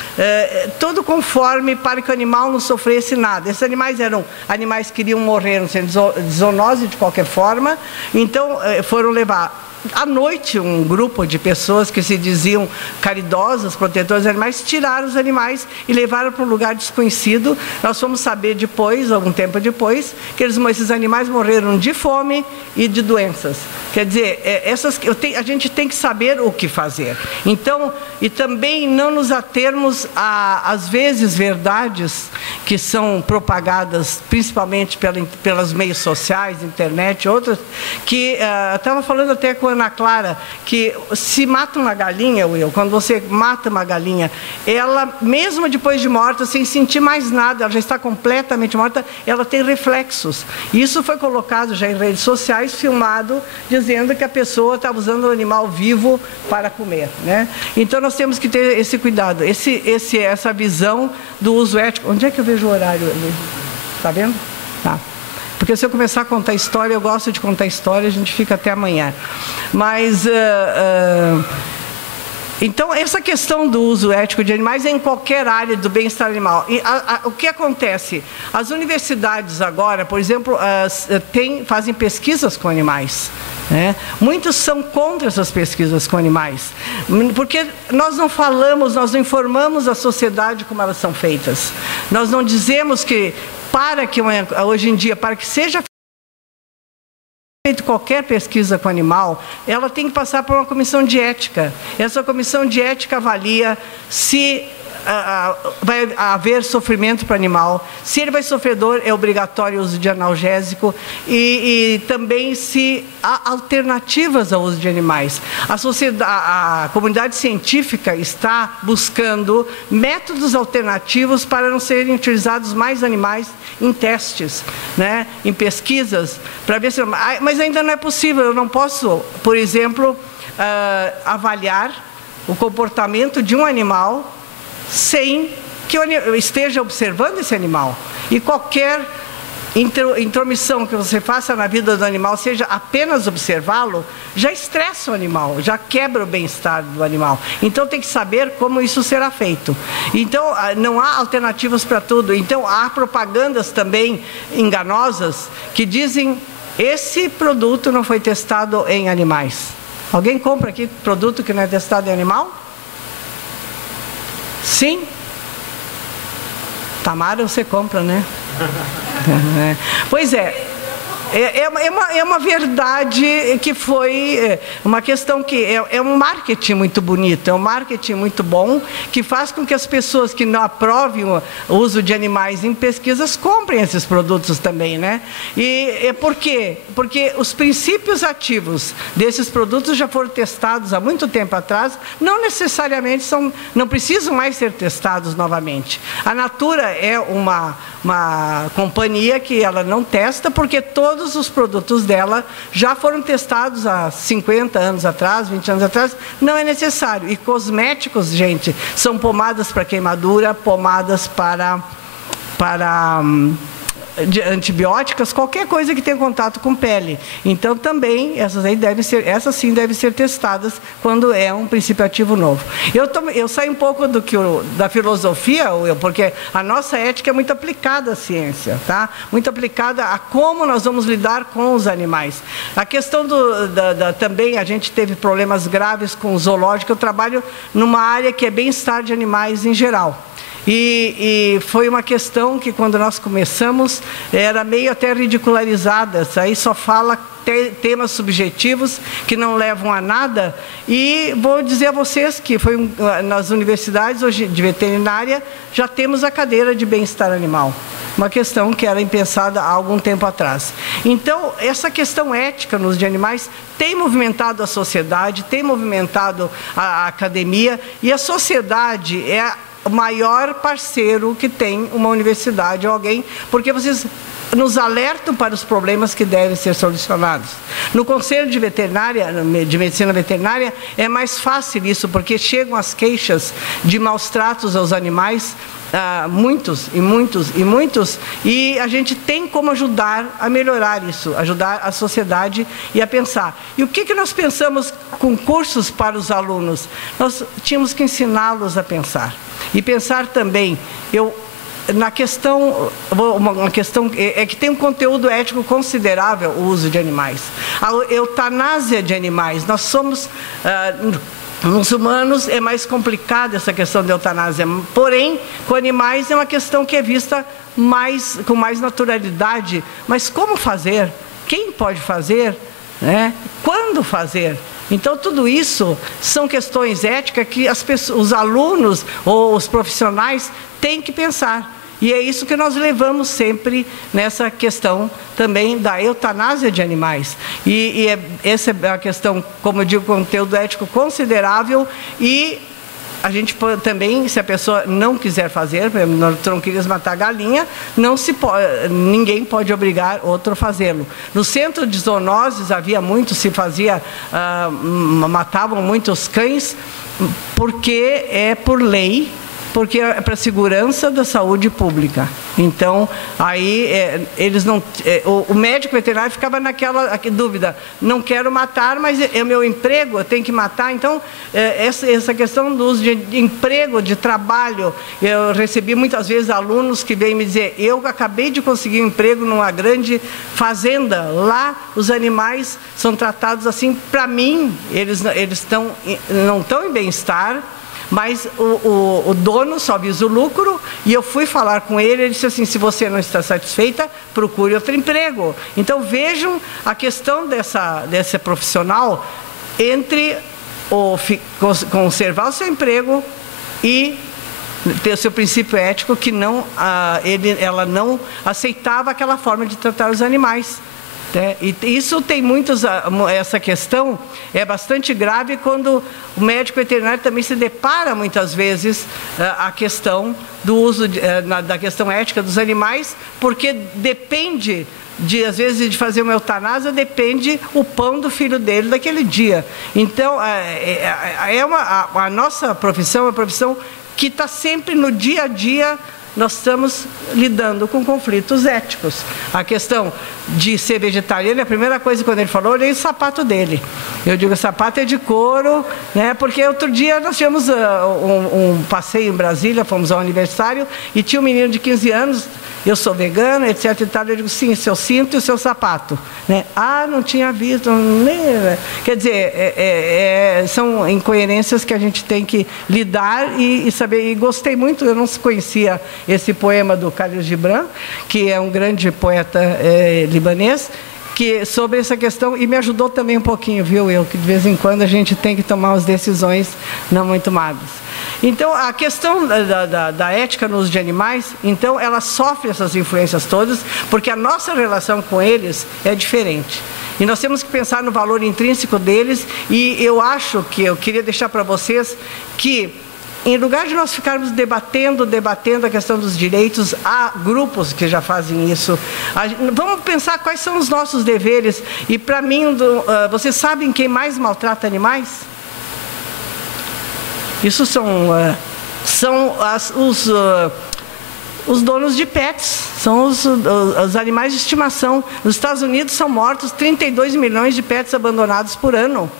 tudo conforme para que o animal não sofresse nada. Esses animais eram animais que iriam morrer, não sendo de zoonose de qualquer forma, então foram levar. À noite, um grupo de pessoas que se diziam caridosas, protetores de animais, tiraram os animais e levaram para um lugar desconhecido. Nós fomos saber depois, algum tempo depois, que esses animais morreram de fome e de doenças. Quer dizer, a gente tem que saber o que fazer. Então, e também não nos atermos às vezes, verdades que são propagadas, principalmente pelos meios sociais, internet, outras, que estava falando até com a Ana Clara, que se mata uma galinha, Will, quando você mata uma galinha, ela, mesmo depois de morta, sem sentir mais nada, ela já está completamente morta, ela tem reflexos. Isso foi colocado já em redes sociais, filmado, dizendo que a pessoa estava usando o animal vivo para comer, né? Então nós temos que ter esse cuidado, essa visão do uso ético. Onde é que eu vejo o horário? Está vendo? Tá. Porque se eu começar a contar história, eu gosto de contar história, a gente fica até amanhã. Mas, então, essa questão do uso ético de animais é em qualquer área do bem-estar animal. E o que acontece? As universidades agora, por exemplo, fazem pesquisas com animais. Muitos são contra essas pesquisas com animais, porque nós não falamos, nós não informamos a sociedade como elas são feitas. Nós não dizemos que, hoje em dia, para que seja feita qualquer pesquisa com animal, ela tem que passar por uma comissão de ética. Essa comissão de ética avalia se vai haver sofrimento para o animal, se ele vai sofrer dor, é obrigatório o uso de analgésico e também se há alternativas ao uso de animais. A comunidade científica está buscando métodos alternativos para não serem utilizados mais animais em testes, né, em pesquisas, para ver se... Mas ainda não é possível, eu não posso, por exemplo, avaliar o comportamento de um animal sem que eu esteja observando esse animal. E qualquer intromissão que você faça na vida do animal, seja apenas observá-lo, já estressa o animal, já quebra o bem-estar do animal. Então tem que saber como isso será feito. Então não há alternativas para tudo. Então há propagandas também enganosas que dizem: esse produto não foi testado em animais. Alguém compra aqui produto que não é testado em animal? Sim? Tamara, você compra, né? Pois é. É uma verdade que foi uma questão que é um marketing muito bonito, é um marketing muito bom, que faz com que as pessoas que não aprovem o uso de animais em pesquisas comprem esses produtos também, né? E por quê? Porque os princípios ativos desses produtos já foram testados há muito tempo atrás, não necessariamente não precisam mais ser testados novamente. A Natura é uma companhia que ela não testa, porque todos os produtos dela já foram testados há 50 anos atrás, 20 anos atrás, não é necessário. E cosméticos, gente, são pomadas para queimadura, pomadas para antibióticas, qualquer coisa que tenha contato com pele. Então também essas sim devem ser testadas quando é um princípio ativo novo. Eu saio um pouco da filosofia, porque a nossa ética é muito aplicada à ciência, tá? Muito aplicada a como nós vamos lidar com os animais. A questão também a gente teve problemas graves com o zoológico. Eu trabalho numa área que é bem-estar de animais em geral. E foi uma questão que, quando nós começamos, era meio até ridicularizada. Isso aí só fala temas subjetivos que não levam a nada. E vou dizer a vocês que nas universidades hoje de veterinária já temos a cadeira de bem-estar animal. Uma questão que era impensada há algum tempo atrás. Então, essa questão ética nos de animais tem movimentado a sociedade, tem movimentado a academia, e a sociedade é o maior parceiro que tem uma universidade ou alguém, porque vocês nos alertam para os problemas que devem ser solucionados. No Conselho de Medicina Veterinária é mais fácil isso, porque chegam as queixas de maus tratos aos animais, muitos, e a gente tem como ajudar a melhorar isso, ajudar a sociedade e a pensar. E o que nós pensamos com cursos para os alunos? Nós tínhamos que ensiná-los a pensar. E pensar também, uma questão é que tem um conteúdo ético considerável o uso de animais. A eutanásia de animais, nós somos... nos humanos é mais complicada essa questão de eutanásia, porém, com animais é uma questão que é vista com mais naturalidade. Mas como fazer? Quem pode fazer? Quando fazer? Então, tudo isso são questões éticas que os alunos ou os profissionais têm que pensar. E é isso que nós levamos sempre nessa questão também da eutanásia de animais. Essa é a questão, como eu digo, conteúdo ético considerável. E a gente também, se a pessoa não quiser fazer, por exemplo, tu não querias matar galinha, ninguém pode obrigar outro a fazê-lo. No centro de zoonoses havia muito, matavam muitos cães, porque é por lei, porque é para a segurança da saúde pública. Então, aí eles não... o médico veterinário ficava naquela dúvida, não quero matar, mas é o meu emprego, eu tenho que matar. Então, essa questão do uso de emprego, de trabalho, eu recebi muitas vezes alunos que vêm me dizer, eu acabei de conseguir um emprego numa grande fazenda, lá os animais são tratados assim, para mim, eles não estão em bem-estar, mas o dono só visa o lucro. E eu fui falar com ele disse assim, se você não está satisfeita, procure outro emprego. Então vejam a questão dessa profissional entre conservar o seu emprego e ter o seu princípio ético, que ela não aceitava aquela forma de tratar os animais. E isso tem essa questão é bastante grave quando o médico veterinário também se depara muitas vezes a questão do uso da questão ética dos animais, porque depende às vezes de fazer uma eutanásia, depende o pão do filho dele daquele dia. Então a nossa profissão é uma profissão que está sempre no dia a dia. Nós estamos lidando com conflitos éticos. A questão de ser vegetariano, a primeira coisa, quando ele falou, eu olhei o sapato dele. Eu digo, o sapato é de couro, porque outro dia nós tivemos um passeio em Brasília, fomos ao aniversário, e tinha um menino de 15 anos, eu sou vegana, etc. e tal. Eu digo, sim, seu cinto e o seu sapato. Não tinha visto. Quer dizer, são incoerências que a gente tem que lidar e saber. E gostei muito, eu não conhecia esse poema do Khalil Gibran, que é um grande poeta libanês, sobre essa questão, e me ajudou também um pouquinho, viu, que de vez em quando a gente tem que tomar as decisões não muito magras. Então, a questão da ética no uso de animais, então, ela sofre essas influências todas, porque a nossa relação com eles é diferente. E nós temos que pensar no valor intrínseco deles, e eu queria deixar para vocês que, em lugar de nós ficarmos debatendo a questão dos direitos, há grupos que já fazem isso. Vamos pensar quais são os nossos deveres. E, para mim, vocês sabem quem mais maltrata animais? Isso são os donos de pets, são os animais de estimação. Nos Estados Unidos são mortos 32 milhões de pets abandonados por ano,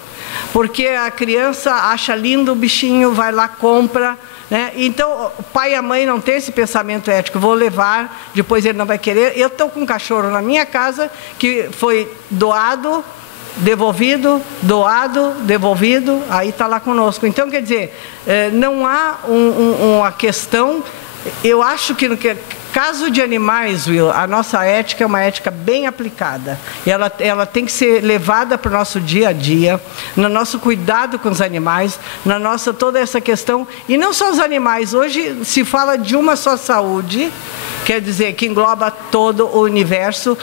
porque a criança acha lindo o bichinho, vai lá, compra. Então, o pai e a mãe não têm esse pensamento ético, vou levar, depois ele não vai querer. Eu estou com um cachorro na minha casa que foi doado, devolvido, doado, devolvido, aí está lá conosco. Então, quer dizer, não há uma questão. Eu acho que no caso de animais, Will, a nossa ética é uma ética bem aplicada. Ela tem que ser levada para o nosso dia a dia, no nosso cuidado com os animais, na nossa toda essa questão. E não só os animais, hoje se fala de uma só saúde, quer dizer, que engloba todo o universo.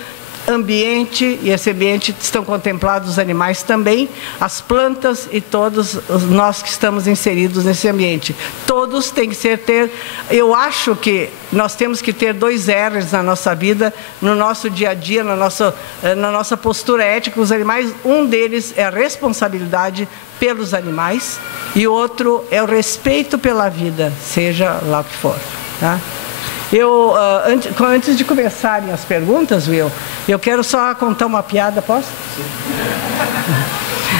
ambiente, e esse ambiente estão contemplados os animais também, as plantas e todos nós que estamos inseridos nesse ambiente. Todos têm que eu acho que nós temos que ter 2 R's na nossa vida, no nosso dia a dia, na nossa postura ética com os animais. Um deles é a responsabilidade pelos animais e outro é o respeito pela vida, seja lá o que for, tá? Antes de começarem as perguntas, Will, eu quero só contar uma piada, posso? Sim.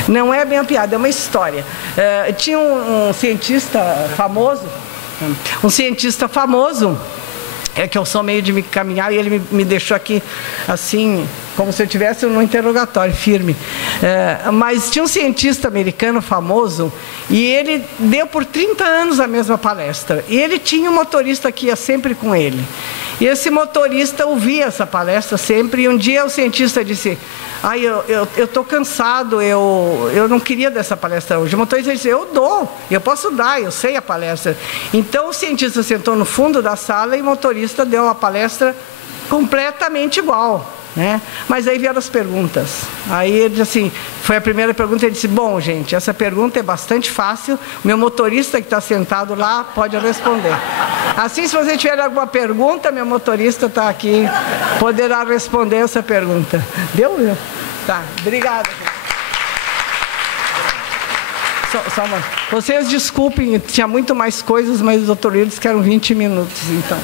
Não é bem uma piada, é uma história. Tinha um cientista famoso, que eu sou meio de me caminhar, e ele me deixou aqui assim, como se eu estivesse num interrogatório firme. Mas tinha um cientista americano famoso, e ele deu por 30 anos a mesma palestra. E ele tinha um motorista que ia sempre com ele. E esse motorista ouvia essa palestra sempre, e um dia o cientista disse: eu estou cansado, eu não queria dessa palestra hoje. O motorista disse: eu posso dar, eu sei a palestra. Então o cientista sentou no fundo da sala e o motorista deu a palestra completamente igual, né? Mas aí vieram as perguntas. Aí ele disse assim, foi a primeira pergunta, ele disse: bom, gente, essa pergunta é bastante fácil, meu motorista que está sentado lá pode responder. Assim, se você tiver alguma pergunta, meu motorista está aqui, poderá responder essa pergunta. Deu? Tá, obrigada. Só uma... Vocês desculpem, tinha muito mais coisas, mas os doutoreiros querem 20 minutos, então...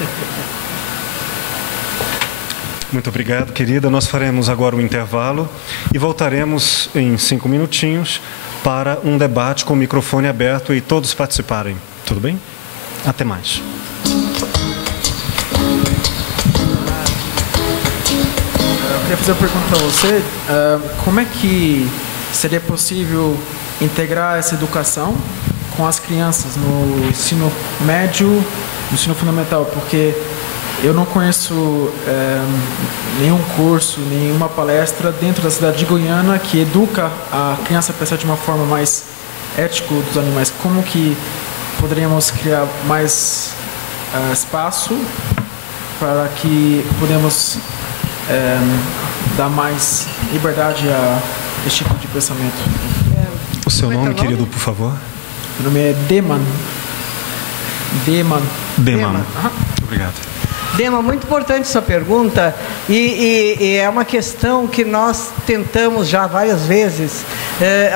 Muito obrigado, querida. Nós faremos agora um intervalo e voltaremos em 5 minutinhos para um debate com o microfone aberto e todos participarem. Tudo bem? Até mais. Eu queria fazer uma pergunta para você. Como é que seria possível integrar essa educação com as crianças no ensino médio, no ensino fundamental? Porque eu não conheço nenhum curso, nenhuma palestra dentro da cidade de Goiânia que educa a criança a pensar de uma forma mais ética dos animais. Como que poderíamos criar mais espaço para que podemos dar mais liberdade a esse tipo de pensamento? O seu nome, querido, por favor? Meu nome é Deman. Obrigado. Dema, muito importante sua pergunta, e é uma questão que nós tentamos já várias vezes.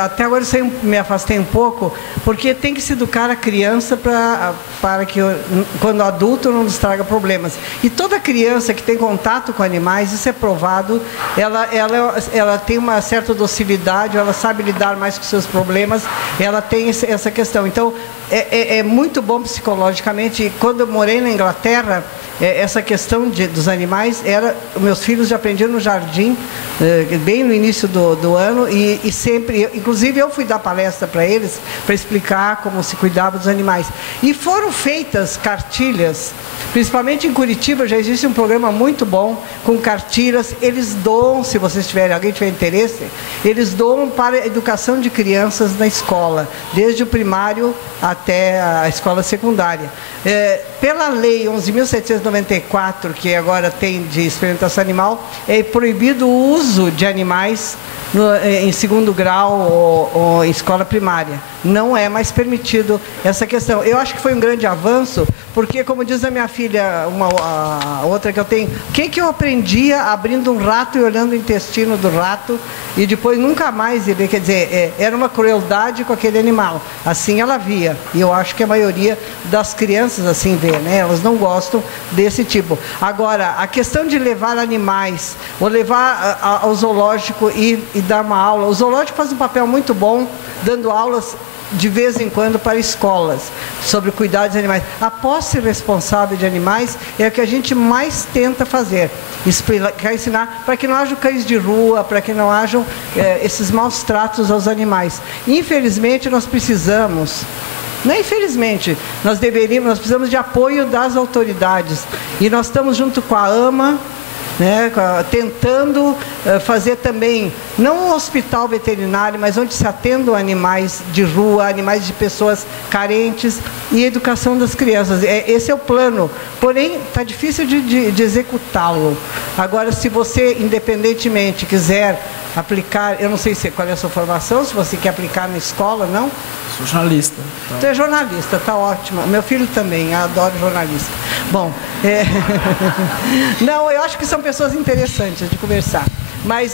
Até agora eu me afastei um pouco, porque tem que se educar a criança para que, quando adulto, não nos traga problemas. E toda criança que tem contato com animais, isso é provado, ela tem uma certa docilidade, ela sabe lidar mais com seus problemas, ela tem essa questão. Então, é muito bom psicologicamente. Quando eu morei na Inglaterra, essa questão dos animais, meus filhos já aprendiam no jardim, bem no início do ano, e sempre, inclusive eu fui dar palestra para eles, para explicar como se cuidava dos animais. E foram feitas cartilhas, principalmente em Curitiba, já existe um programa muito bom, com cartilhas, eles doam, se vocês tiverem, alguém tiver interesse, eles doam para a educação de crianças na escola, desde o primário até a escola secundária. Pela lei 11.794, que agora tem de experimentação animal, é proibido o uso de animais em segundo grau ou em escola primária. Não é mais permitido essa questão. Eu acho que foi um grande avanço, porque, como diz a minha filha, a outra que eu tenho, o que eu aprendia abrindo um rato e olhando o intestino do rato e depois nunca mais ia ver? Quer dizer, era uma crueldade com aquele animal. Assim ela via. E eu acho que a maioria das crianças assim vê, né? Elas não gostam desse tipo. Agora, a questão de levar animais, ou levar ao zoológico e dar uma aula. O zoológico faz um papel muito bom, dando aulas de vez em quando para escolas sobre cuidar dos animais. A posse responsável de animais é o que a gente mais tenta fazer, ensinar para que não haja cães de rua, para que não hajam esses maus tratos aos animais. Infelizmente nós precisamos, não infelizmente, nós precisamos de apoio das autoridades, e nós estamos junto com a AMA, né, tentando fazer também, não um hospital veterinário, mas onde se atendam animais de rua, animais de pessoas carentes e educação das crianças. Esse é o plano, porém está difícil de executá-lo. Agora, se você, independentemente, quiser aplicar, eu não sei qual é a sua formação, se você quer aplicar na escola, não? Sou jornalista. Então. Você é jornalista, está ótimo. Meu filho também, adoro jornalista. Bom, não, eu acho que são pessoas interessantes de conversar. Mas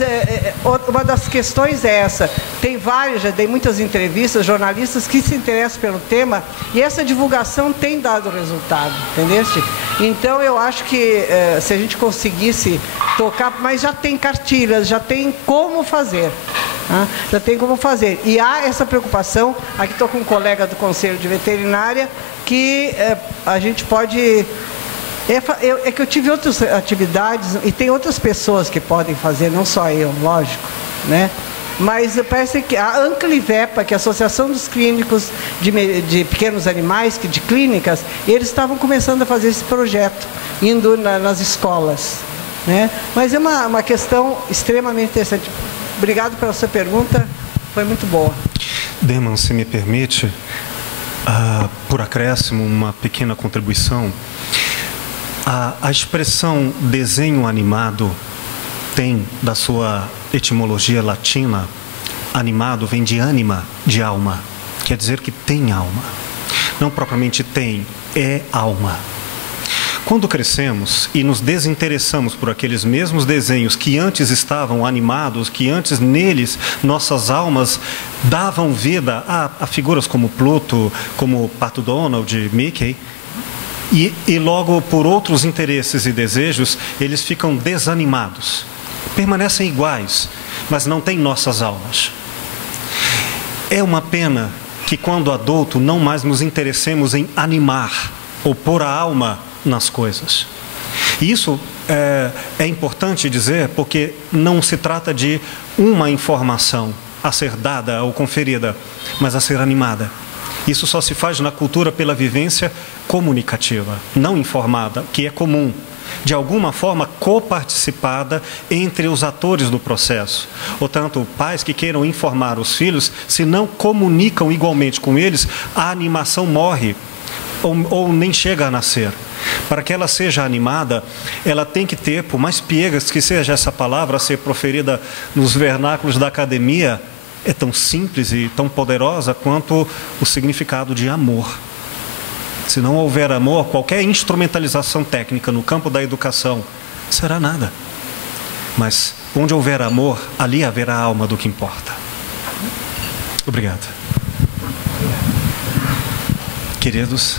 uma das questões é essa. Tem vários, já dei muitas entrevistas, jornalistas que se interessam pelo tema, e essa divulgação tem dado resultado, entendeste? Então eu acho que se a gente conseguisse tocar, mas já tem cartilhas, já tem como fazer. Já tem como fazer. E há essa preocupação, aqui estou com um colega do Conselho de Veterinária, que a gente pode... É que eu tive outras atividades e tem outras pessoas que podem fazer, não só eu, lógico, né? Mas parece que a Anclivepa, que é a Associação dos Clínicos de Pequenos Animais, de clínicas, eles estavam começando a fazer esse projeto, indo nas escolas, né? Mas é uma questão extremamente interessante. Obrigado pela sua pergunta, foi muito boa. Deman, se me permite, por acréscimo, uma pequena contribuição. A expressão desenho animado tem, da sua etimologia latina, animado vem de anima, de alma. Quer dizer que tem alma. Não propriamente tem, é alma. Quando crescemos e nos desinteressamos por aqueles mesmos desenhos que antes estavam animados, que antes neles nossas almas davam vida a figuras como Pluto, como Pato Donald, Mickey, e logo por outros interesses e desejos, eles ficam desanimados. Permanecem iguais, mas não têm nossas almas. É uma pena que quando adulto não mais nos interessemos em animar ou pôr a alma nas coisas. E isso é importante dizer porque não se trata de uma informação a ser dada ou conferida, mas a ser animada. Isso só se faz na cultura pela vivência comunicativa, não informada, que é comum, de alguma forma coparticipada entre os atores do processo. Portanto, pais que queiram informar os filhos, se não comunicam igualmente com eles, a animação morre ou nem chega a nascer. Para que ela seja animada, ela tem que ter, por mais piegas que seja essa palavra a ser proferida nos vernáculos da academia, é tão simples e tão poderosa quanto o significado de amor. Se não houver amor, qualquer instrumentalização técnica no campo da educação será nada. Mas onde houver amor, ali haverá a alma do que importa. Obrigado. Queridos,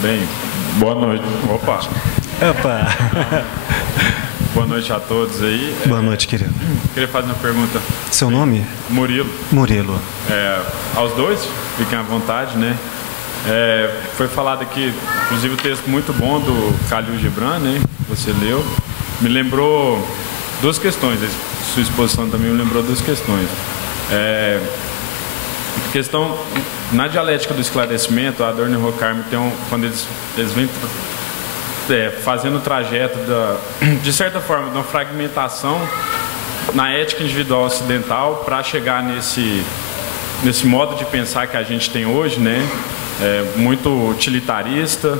bem, boa noite. Opa! Boa noite a todos aí. Boa noite, querido. Queria fazer uma pergunta. Seu nome? Murilo. Murilo. Aos dois, fiquem à vontade, né? Foi falado aqui, inclusive, o texto muito bom do Khalil Gibran, né? Você leu. Me lembrou duas questões. Sua exposição também me lembrou duas questões. Questão, na dialética do esclarecimento, a Adorno e Horkheimer tem quando eles vêm fazendo o trajeto de certa forma, de uma fragmentação na ética individual ocidental para chegar nesse modo de pensar que a gente tem hoje, né? Muito utilitarista,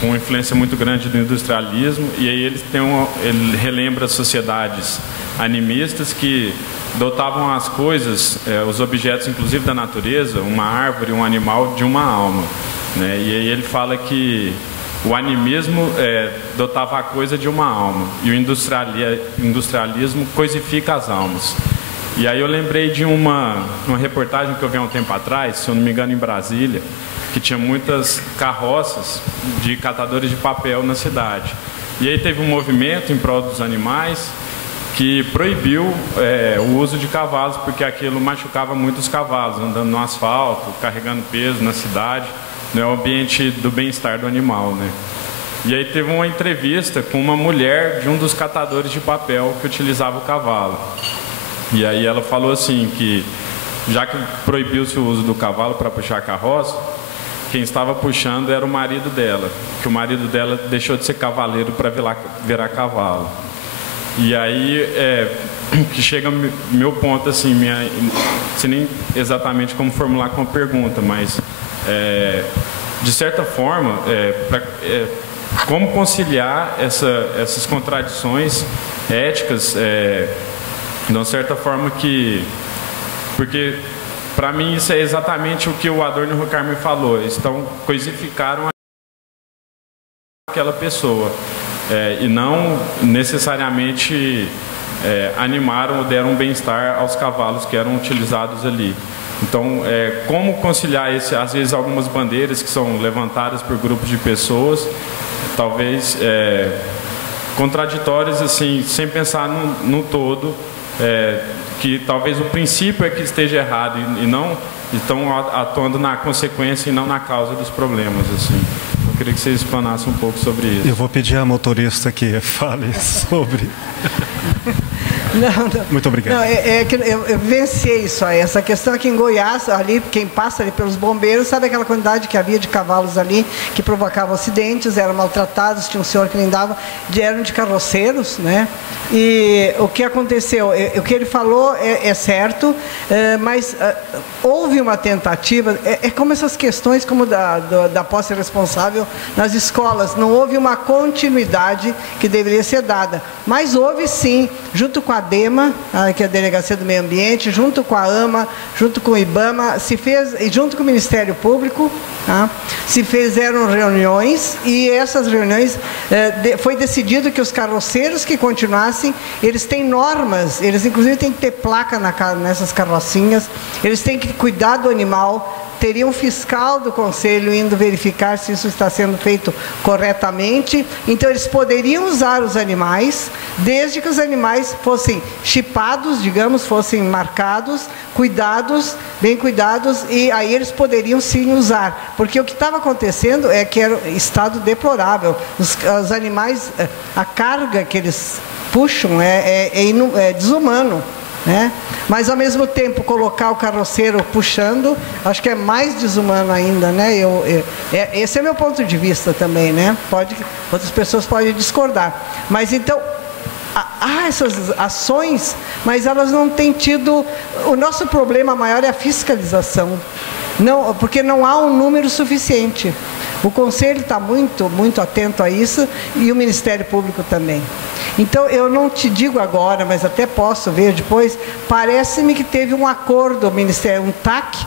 com influência muito grande do industrialismo, e aí ele relembra sociedades animistas que dotavam as coisas, os objetos inclusive da natureza, uma árvore, um animal, de uma alma, né? E aí ele fala que o animismo dotava a coisa de uma alma e o industrialismo coisifica as almas. E aí eu lembrei de uma reportagem que eu vi há um tempo atrás, se eu não me engano em Brasília, que tinha muitas carroças de catadores de papel na cidade. E aí teve um movimento em prol dos animais que proibiu o uso de cavalos, porque aquilo machucava muito os cavalos, andando no asfalto, carregando peso na cidade. Não é o ambiente do bem-estar do animal, né? E aí teve uma entrevista com uma mulher de um dos catadores de papel que utilizava o cavalo. E aí ela falou assim que já que proibiu-se o uso do cavalo para puxar a carroça, quem estava puxando era o marido dela, que o marido dela deixou de ser cavaleiro para virar cavalo. E aí que chega meu ponto, assim, não sei nem exatamente como formular com a pergunta, mas de certa forma, como conciliar essas contradições éticas, de uma certa forma porque para mim isso é exatamente o que o Adorno Horkheimer falou, coisificaram aquela pessoa, e não necessariamente animaram ou deram bem-estar aos cavalos que eram utilizados ali. Então, como conciliar às vezes algumas bandeiras que são levantadas por grupos de pessoas, talvez contraditórias, assim, sem pensar no todo, que talvez o princípio é que esteja errado e não estão atuando na consequência e não na causa dos problemas, assim. Eu queria que vocês explanassem um pouco sobre isso. Eu vou pedir à motorista que fale sobre. Não. Muito obrigado. Não, que eu vivenciei isso aí. Essa questão aqui em Goiás, ali, quem passa ali pelos bombeiros, sabe aquela quantidade que havia de cavalos ali que provocavam acidentes, eram maltratados, tinha um senhor que lidava, eram de carroceiros, né? E o que aconteceu? O que ele falou é certo, mas houve uma tentativa, como essas questões como da posse responsável nas escolas, não houve uma continuidade que deveria ser dada, mas houve sim, junto com a DEMA, que é a Delegacia do Meio Ambiente, junto com a AMA, junto com o IBAMA, e junto com o Ministério Público, se fizeram reuniões, e essas reuniões foi decidido que os carroceiros que continuassem, eles têm normas, eles inclusive têm que ter placa nessas carrocinhas, eles têm que cuidar do animal, teria um fiscal do conselho indo verificar se isso está sendo feito corretamente. Então, eles poderiam usar os animais, desde que os animais fossem chipados, digamos, fossem marcados, cuidados, bem cuidados, e aí eles poderiam sim usar. Porque o que estava acontecendo é que era um estado deplorável. Os animais, a carga que eles puxam é desumano, né? Mas ao mesmo tempo colocar o carroceiro puxando, acho que é mais desumano ainda, né? Esse é meu ponto de vista também, né? Outras pessoas podem discordar, mas então há essas ações, mas elas não têm tido. O nosso problema maior é a fiscalização, não, porque não há um número suficiente. O Conselho está muito, muito atento a isso, e o Ministério Público também. Então, eu não te digo agora, mas até posso ver depois, parece-me que teve um acordo, o Ministério, um TAC,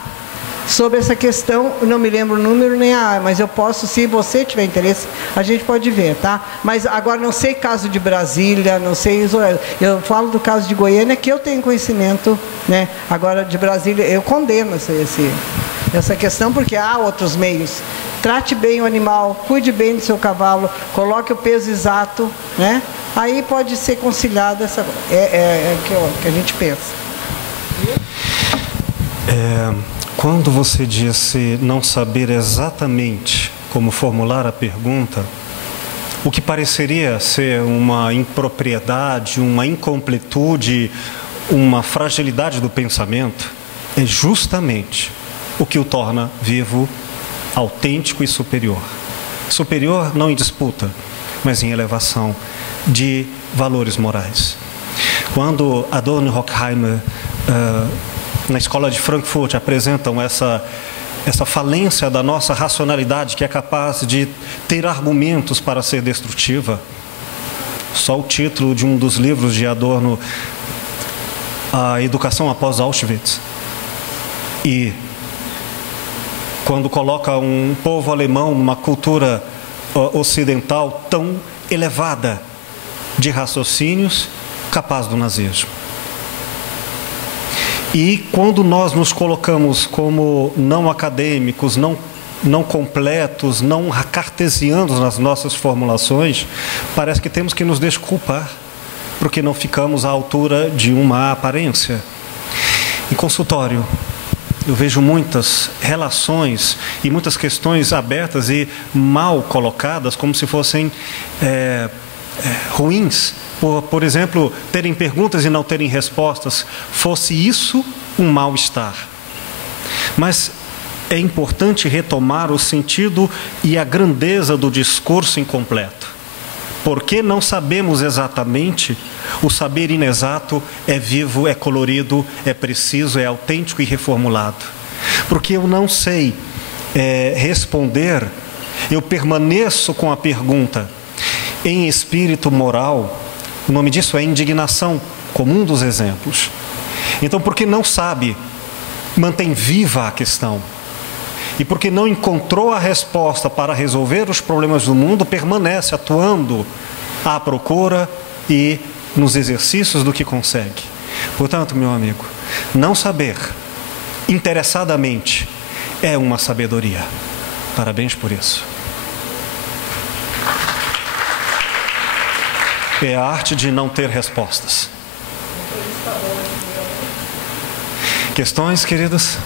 sobre essa questão, não me lembro o número nem a, mas eu posso, se você tiver interesse, a gente pode ver, tá? Mas agora não sei caso de Brasília, não sei, eu falo do caso de Goiânia, que eu tenho conhecimento, né? Agora de Brasília, eu condeno essa questão, porque há outros meios. Trate bem o animal, cuide bem do seu cavalo, coloque o peso exato, né? Aí pode ser conciliado essa que a gente pensa. Quando você disse não saber exatamente como formular a pergunta, o que pareceria ser uma impropriedade, uma incompletude, uma fragilidade do pensamento, é justamente o que o torna vivo, autêntico e superior. Superior não em disputa, mas em elevação de valores morais. Quando Adorno e Horkheimer, na escola de Frankfurt, apresentam essa falência da nossa racionalidade, que é capaz de ter argumentos para ser destrutiva, só o título de um dos livros de Adorno, A Educação após Auschwitz, e quando coloca um povo alemão numa cultura ocidental tão elevada de raciocínios, capaz do nazismo. E quando nós nos colocamos como não acadêmicos, não completos, não cartesianos nas nossas formulações, parece que temos que nos desculpar, porque não ficamos à altura de uma aparência. Em consultório, eu vejo muitas relações e muitas questões abertas e mal colocadas, como se fossem ruins. Por exemplo, terem perguntas e não terem respostas. Fosse isso um mal-estar. Mas é importante retomar o sentido e a grandeza do discurso incompleto. Porque não sabemos exatamente, o saber inexato é vivo, é colorido, é preciso, é autêntico e reformulado. Porque eu não sei responder, eu permaneço com a pergunta. Em espírito moral, o nome disso é indignação, como um dos exemplos. Então, porque não sabe, mantém viva a questão. E porque não encontrou a resposta para resolver os problemas do mundo, permanece atuando à procura e nos exercícios do que consegue. Portanto, meu amigo, não saber interessadamente é uma sabedoria. Parabéns por isso. É a arte de não ter respostas. Questões, queridos?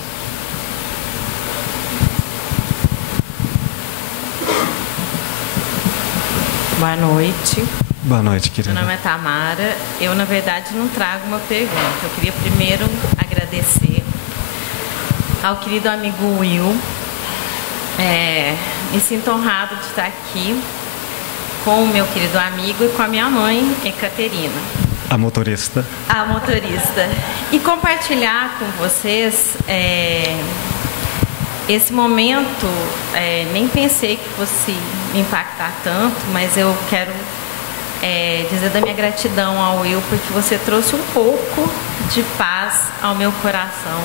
Boa noite. Boa noite, querida. Meu nome é Tamara. Eu, na verdade, não trago uma pergunta. Eu queria primeiro agradecer ao querido amigo Will. Me sinto honrado de estar aqui com o meu querido amigo e com a minha mãe, Ekaterina. A motorista. A motorista. E compartilhar com vocês esse momento. Nem pensei que fosse me impactar tanto, mas eu quero dizer da minha gratidão ao Will, porque você trouxe um pouco de paz ao meu coração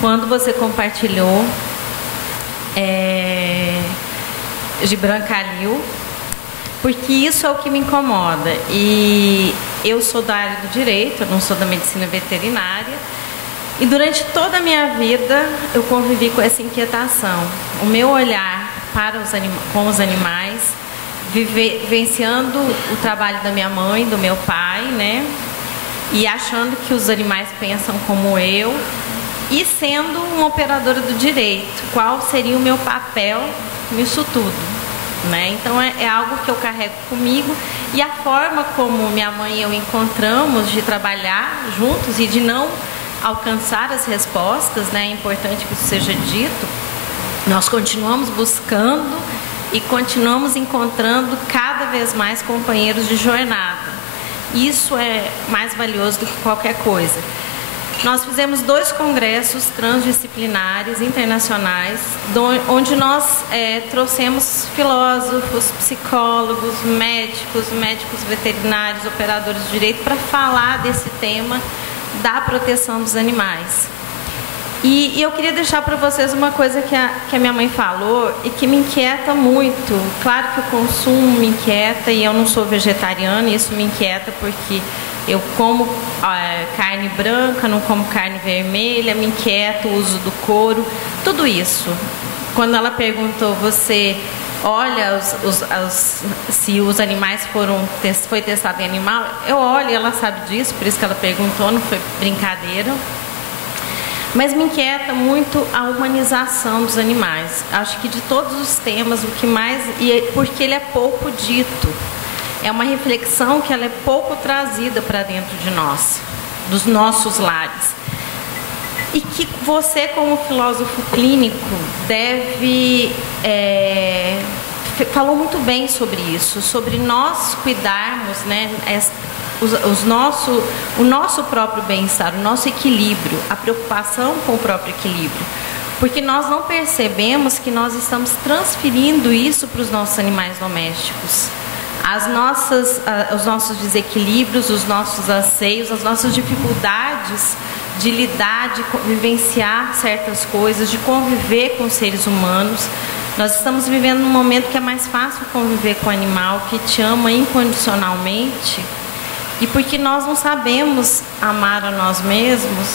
quando você compartilhou Gibran Khalil, porque isso é o que me incomoda. E eu sou da área do direito, eu não sou da medicina veterinária, e durante toda a minha vida eu convivi com essa inquietação. O meu olhar para com os animais, vivenciando o trabalho da minha mãe, do meu pai, né? E achando que os animais pensam como eu, e sendo uma operadora do direito, qual seria o meu papel nisso tudo, né? Então é algo que eu carrego comigo, e a forma como minha mãe e eu encontramos de trabalhar juntos e de não alcançar as respostas, né? É importante que isso seja dito. Nós continuamos buscando e continuamos encontrando cada vez mais companheiros de jornada. Isso é mais valioso do que qualquer coisa. Nós fizemos 2 congressos transdisciplinares internacionais, onde nós trouxemos filósofos, psicólogos, médicos veterinários, operadores de direito, para falar desse tema da proteção dos animais. E eu queria deixar para vocês uma coisa que a minha mãe falou e que me inquieta muito. Claro que o consumo me inquieta, e eu não sou vegetariana, e isso me inquieta porque eu como carne branca, não como carne vermelha, me inquieta o uso do couro, tudo isso. Quando ela perguntou, você olha se os animais foi testado em animal? Eu olho, ela sabe disso, por isso que ela perguntou, não foi brincadeira. Mas me inquieta muito a humanização dos animais. Acho que de todos os temas, o que mais... porque ele é pouco dito. É uma reflexão que ela é pouco trazida para dentro de nós, dos nossos lares. E que você, como filósofo clínico, deve... falou muito bem sobre isso, sobre nós cuidarmos, né, o nosso próprio bem-estar, o nosso equilíbrio, a preocupação com o próprio equilíbrio. Porque nós não percebemos que nós estamos transferindo isso para os nossos animais domésticos. Os nossos desequilíbrios, os nossos anseios, as nossas dificuldades de lidar, de vivenciar certas coisas, de conviver com seres humanos. Nós estamos vivendo num momento que é mais fácil conviver com o animal que te ama incondicionalmente. E porque nós não sabemos amar a nós mesmos,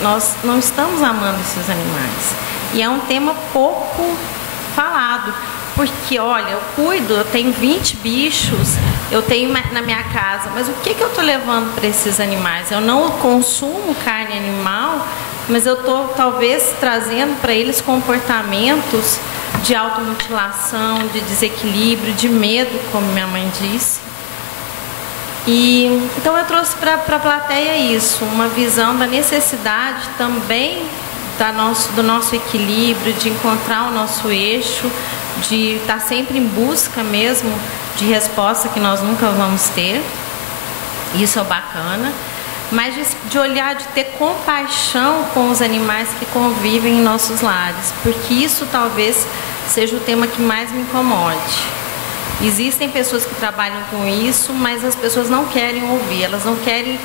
nós não estamos amando esses animais. E é um tema pouco falado. Porque, olha, eu cuido, eu tenho 20 bichos, eu tenho na minha casa, mas o que eu estou levando para esses animais? Eu não consumo carne animal, mas eu estou talvez trazendo para eles comportamentos de automutilação, de desequilíbrio, de medo, como minha mãe disse. Então eu trouxe para a plateia isso, uma visão da necessidade também do nosso equilíbrio, de encontrar o nosso eixo, de estar sempre em busca mesmo de resposta que nós nunca vamos ter. Isso é bacana. Mas de olhar, de ter compaixão com os animais que convivem em nossos lares, porque isso talvez seja o tema que mais me incomode. Existem pessoas que trabalham com isso, mas as pessoas não querem ouvir, elas não querem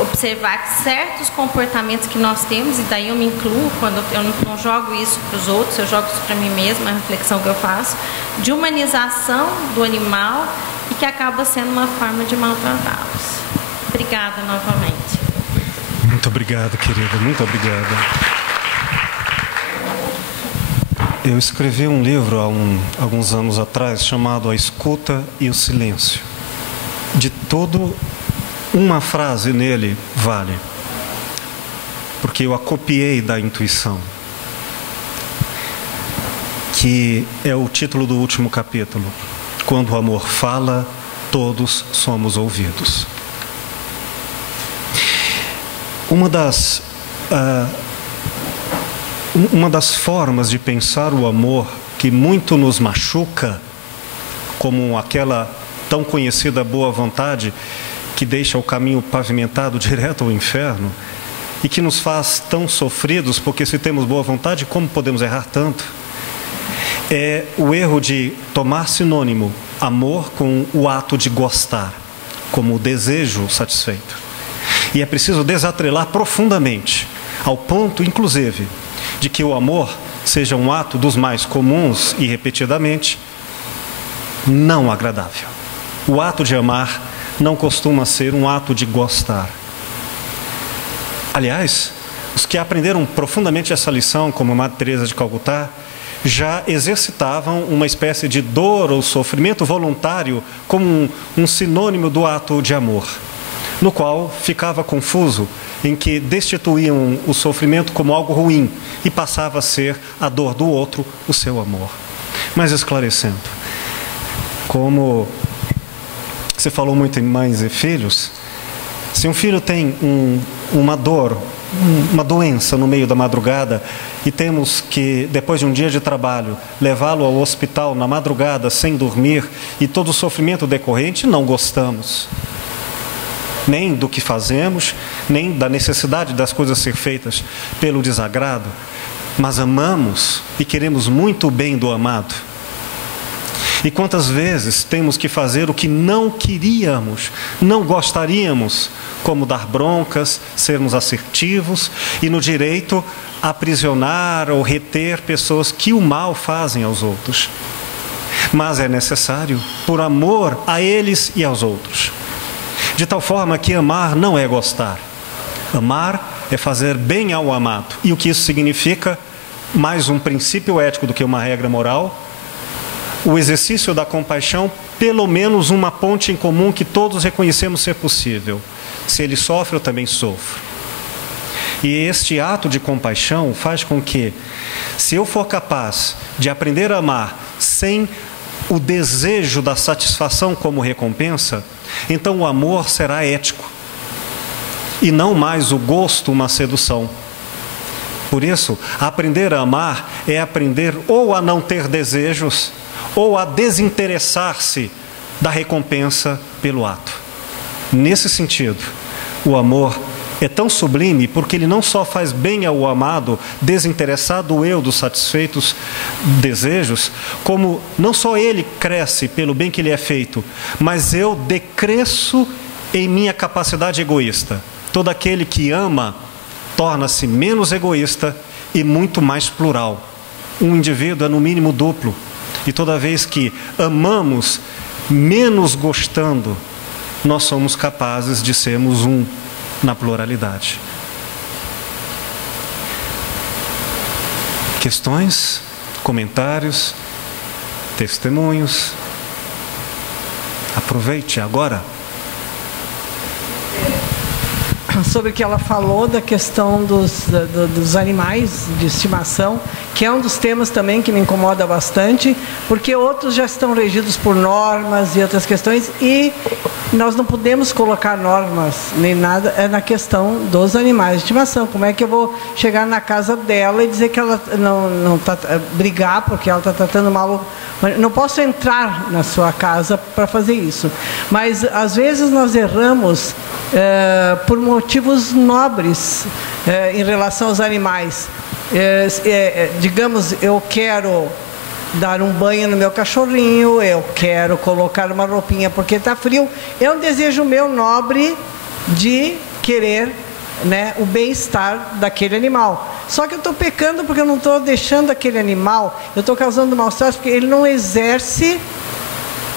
observar que certos comportamentos que nós temos, e daí eu me incluo, quando eu não jogo isso para os outros, eu jogo isso para mim mesma, é a reflexão que eu faço, de humanização do animal e que acaba sendo uma forma de maltratá-los. Obrigada novamente. Muito obrigado, querida, muito obrigada. Eu escrevi um livro há alguns anos atrás chamado A Escuta e o Silêncio. De todo, uma frase nele vale, porque eu a copiei da intuição, que é o título do último capítulo. Quando o amor fala, todos somos ouvidos. Uma das formas de pensar o amor que muito nos machuca, como aquela tão conhecida boa vontade que deixa o caminho pavimentado direto ao inferno e que nos faz tão sofridos, porque se temos boa vontade, como podemos errar tanto? É o erro de tomar sinônimo amor com o ato de gostar, como o desejo satisfeito. E é preciso desatrelar profundamente, ao ponto, inclusive, de que o amor seja um ato dos mais comuns e repetidamente não agradável. O ato de amar não costuma ser um ato de gostar. Aliás, os que aprenderam profundamente essa lição, como Madre Teresa de Calcutá, já exercitavam uma espécie de dor ou sofrimento voluntário como um sinônimo do ato de amor, no qual ficava confuso, em que destituíam o sofrimento como algo ruim e passava a ser a dor do outro o seu amor. Mas esclarecendo, como você falou muito em mães e filhos, se um filho tem uma dor, uma doença no meio da madrugada e temos que, depois de um dia de trabalho, levá-lo ao hospital na madrugada sem dormir e todo o sofrimento decorrente, não gostamos. Nem do que fazemos, nem da necessidade das coisas ser feitas pelo desagrado, mas amamos e queremos muito o bem do amado. E quantas vezes temos que fazer o que não queríamos, não gostaríamos, como dar broncas, sermos assertivos e no direito aprisionar ou reter pessoas que o mal fazem aos outros. Mas é necessário, por amor a eles e aos outros. De tal forma que amar não é gostar. Amar é fazer bem ao amado. E o que isso significa? Mais um princípio ético do que uma regra moral. O exercício da compaixão, pelo menos uma ponte em comum que todos reconhecemos ser possível. Se ele sofre, eu também sofro. E este ato de compaixão faz com que, se eu for capaz de aprender a amar sem o desejo da satisfação como recompensa, então o amor será ético e não mais o gosto, uma sedução. Por isso, aprender a amar é aprender ou a não ter desejos ou a desinteressar-se da recompensa pelo ato. Nesse sentido, o amor é tão sublime porque ele não só faz bem ao amado, desinteressado do eu dos satisfeitos desejos, como não só ele cresce pelo bem que lhe é feito, mas eu decresço em minha capacidade egoísta. Todo aquele que ama torna-se menos egoísta e muito mais plural. Um indivíduo é no mínimo duplo, e toda vez que amamos menos gostando, nós somos capazes de sermos um na pluralidade. Questões, comentários, testemunhos? Aproveite agora. sobre o que ela falou da questão dos animais de estimação, que é um dos temas também que me incomoda bastante, porque outros já estão regidos por normas e outras questões, e nós não podemos colocar normas nem nada na questão dos animais de estimação. Como é que eu vou chegar na casa dela e dizer que ela não está brigar porque ela está tratando mal? Não posso entrar na sua casa para fazer isso. Mas às vezes nós erramos por motivos nobres em relação aos animais. Digamos, eu quero dar um banho no meu cachorrinho, eu quero colocar uma roupinha porque está frio. É um desejo meu nobre de querer, né, o bem-estar daquele animal. Só que eu estou pecando porque eu não estou deixando aquele animal, eu estou causando mal-estar porque ele não exerce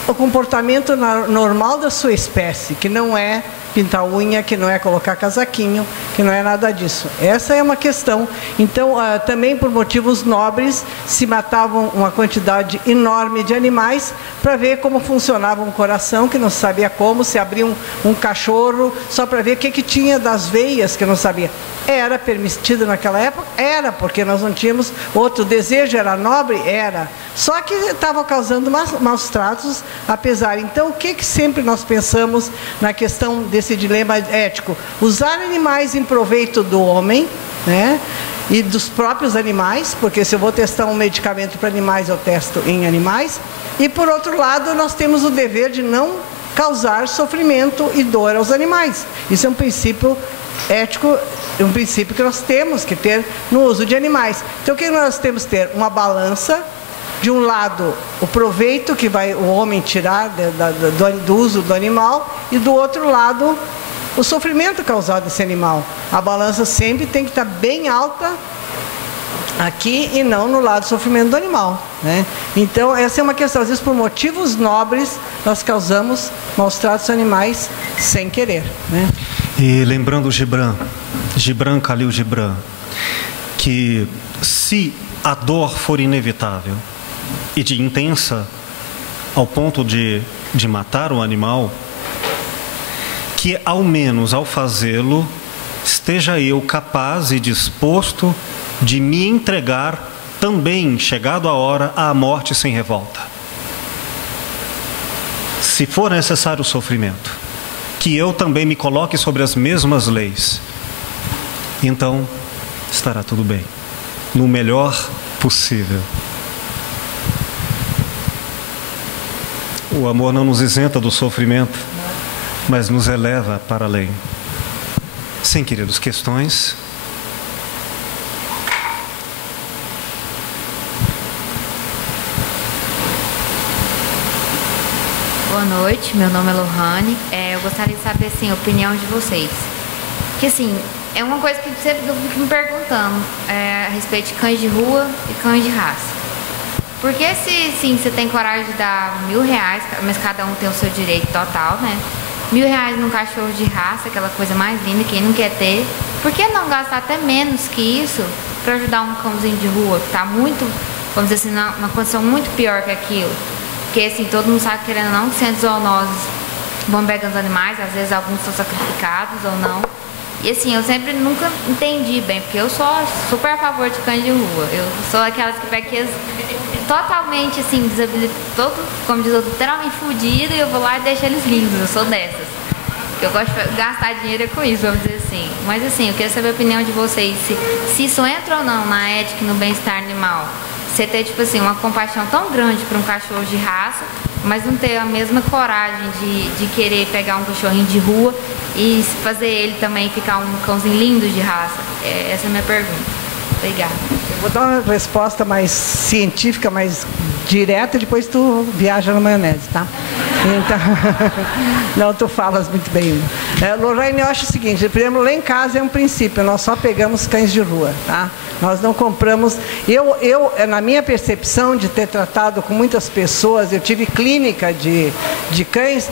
o comportamento normal da sua espécie, que não é pintar unha, que não é colocar casaquinho, que não é nada disso. Essa é uma questão. Então, também por motivos nobres, se matavam uma quantidade enorme de animais para ver como funcionava um coração, que não sabia como, se abria um cachorro, só para ver o que tinha das veias, que não sabia. Era permitido naquela época? Era, porque nós não tínhamos outro desejo, era nobre? Era. Só que estava causando maus tratos, apesar. Então, o que sempre nós pensamos na questão desse dilema ético? Usar animais em proveito do homem, né? E dos próprios animais, porque se eu vou testar um medicamento para animais, eu testo em animais. E, por outro lado, nós temos o dever de não causar sofrimento e dor aos animais. Isso é um princípio ético, um princípio que nós temos que ter no uso de animais. Então, o que nós temos que ter? Uma balança. De um lado, o proveito que vai o homem tirar do uso do animal, e do outro lado, o sofrimento causado a esse animal. A balança sempre tem que estar bem alta aqui e não no lado do sofrimento do animal, né? Então, essa é uma questão. Às vezes, por motivos nobres, nós causamos maus tratos aos animais sem querer, né? E lembrando Gibran Khalil Gibran, que se a dor for inevitável e de intensa ao ponto de matar o animal, que ao menos ao fazê-lo esteja eu capaz e disposto de me entregar também, chegado a hora, à morte sem revolta. Se for necessário o sofrimento, que eu também me coloque sobre as mesmas leis, então estará tudo bem, no melhor possível. O amor não nos isenta do sofrimento, mas nos eleva para além. Sim, queridos, questões? Boa noite, meu nome é Lohane. Eu gostaria de saber, assim, a opinião de vocês. Que, assim, é uma coisa que sempre eu fico me perguntando a respeito de cães de rua e cães de raça. Porque se, sim, você tem coragem de dar R$1.000, mas cada um tem o seu direito total, né? R$1.000 num cachorro de raça, aquela coisa mais linda, quem não quer ter. Por que não gastar até menos que isso para ajudar um cãozinho de rua que está muito, vamos dizer assim, numa condição muito pior que aquilo? Porque, assim, todo mundo sabe, querendo ou não, que centros zoonoses vão pegando os animais, às vezes alguns são sacrificados ou não. E, assim, eu sempre nunca entendi bem, porque eu sou super a favor de cães de rua. Eu sou aquelas que vai aqui totalmente, assim, desabilitados, como diz outro, literalmente fudido, e eu vou lá e deixo eles lindos. Eu sou dessas. Eu gosto de gastar dinheiro com isso, vamos dizer assim. Mas, assim, eu queria saber a opinião de vocês, se isso entra ou não na ética e no bem-estar animal. Você ter, tipo assim, uma compaixão tão grande para um cachorro de raça, mas não ter a mesma coragem de querer pegar um cachorrinho de rua e fazer ele também ficar um cãozinho lindo de raça. Essa é a minha pergunta. Obrigada. Eu vou dar uma resposta mais científica, mais direta, e depois tu viaja na maionese, tá? Então, não, tu falas muito bem. Lorraine, eu acho o seguinte, por exemplo, lá em casa é um princípio, nós só pegamos cães de rua, tá? Nós não compramos. Eu, na minha percepção de ter tratado com muitas pessoas, eu tive clínica de cães,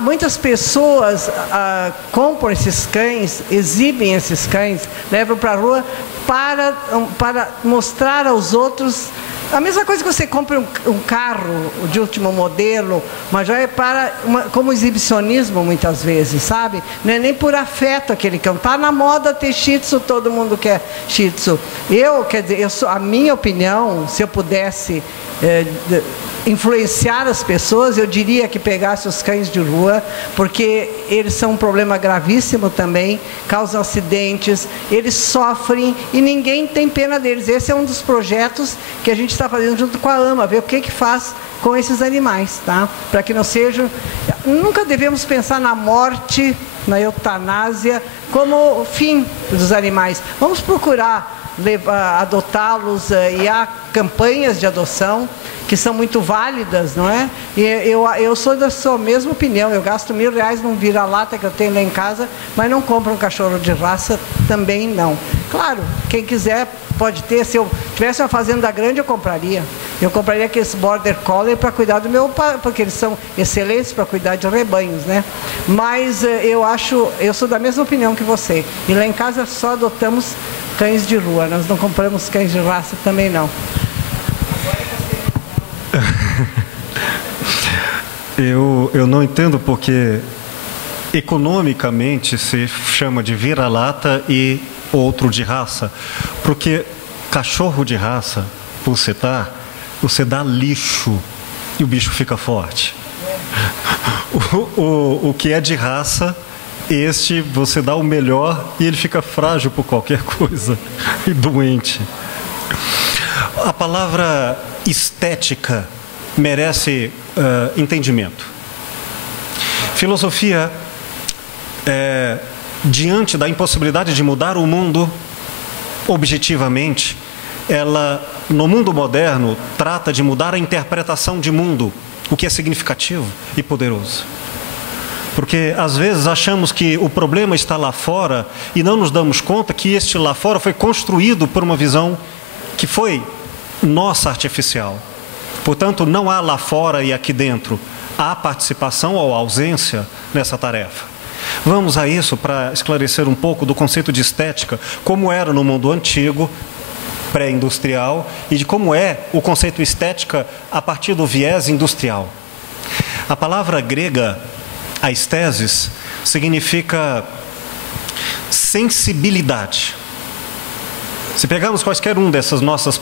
muitas pessoas compram esses cães, exibem esses cães, levam para a rua para mostrar aos outros A mesma coisa que você compra um carro de último modelo, uma joia como exibicionismo muitas vezes, sabe? Não é nem por afeto aquele cão. Está na moda ter Shih Tzu, todo mundo quer Shih Tzu. Quer dizer, a minha opinião, se eu pudesse influenciar as pessoas, eu diria que pegasse os cães de rua, porque eles são um problema gravíssimo também, causam acidentes, eles sofrem e ninguém tem pena deles. Esse é um dos projetos que a gente está fazendo junto com a AMA, ver o que faz com esses animais, tá? Para que não sejam... Nunca devemos pensar na morte, na eutanásia, como fim dos animais. Vamos procurar adotá-los, e há campanhas de adoção que são muito válidas, não é? E eu sou da sua mesma opinião. Eu gasto R$1.000 num vira-lata que eu tenho lá em casa, mas não compro um cachorro de raça, também não. Claro, quem quiser pode ter. Se eu tivesse uma fazenda grande, eu compraria. Eu compraria aqueles Border Collie para cuidar do meu... Porque eles são excelentes para cuidar de rebanhos, né? Mas eu sou da mesma opinião que você. E lá em casa só adotamos cães de rua. Nós não compramos cães de raça também, não. Eu não entendo porque economicamente se chama de vira-lata e outro de raça. Porque cachorro de raça, por citar, você dá lixo e o bicho fica forte. O que é de raça, você dá o melhor e ele fica frágil por qualquer coisa e doente. A palavra estética merece entendimento. Filosofia, diante da impossibilidade de mudar o mundo objetivamente, ela, no mundo moderno, trata de mudar a interpretação de mundo, o que é significativo e poderoso. Porque, às vezes, achamos que o problema está lá fora e não nos damos conta que este lá fora foi construído por uma visão que foi nossa, artificial. Portanto, não há lá fora e aqui dentro. Há participação ou ausência nessa tarefa. Vamos a isso para esclarecer um pouco do conceito de estética, como era no mundo antigo, pré-industrial, e de como é o conceito estética a partir do viés industrial. A palavra grega, aesthesis, significa sensibilidade. Se pegarmos quaisquer um dessas nossas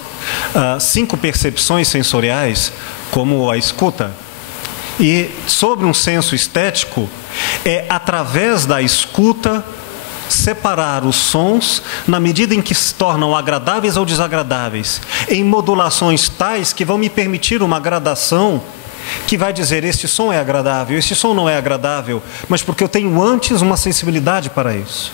5 percepções sensoriais, como a escuta, e sobre um senso estético, é através da escuta separar os sons na medida em que se tornam agradáveis ou desagradáveis, em modulações tais que vão me permitir uma gradação que vai dizer: este som é agradável, este som não é agradável, mas porque eu tenho antes uma sensibilidade para isso.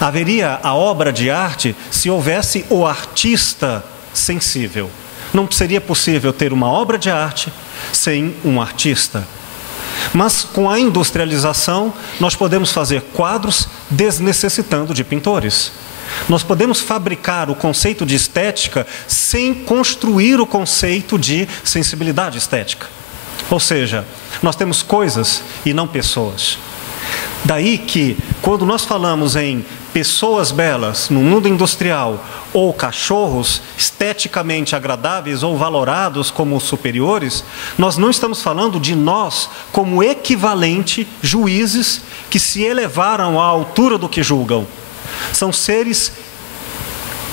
Haveria a obra de arte se houvesse o artista sensível. Não seria possível ter uma obra de arte sem um artista. Mas com a industrialização, nós podemos fazer quadros desnecessitando de pintores. Nós podemos fabricar o conceito de estética sem construir o conceito de sensibilidade estética. Ou seja, nós temos coisas e não pessoas. Daí que, quando nós falamos em pessoas belas no mundo industrial ou cachorros esteticamente agradáveis ou valorados como superiores, nós não estamos falando de nós como equivalente juízes que se elevaram à altura do que julgam. São seres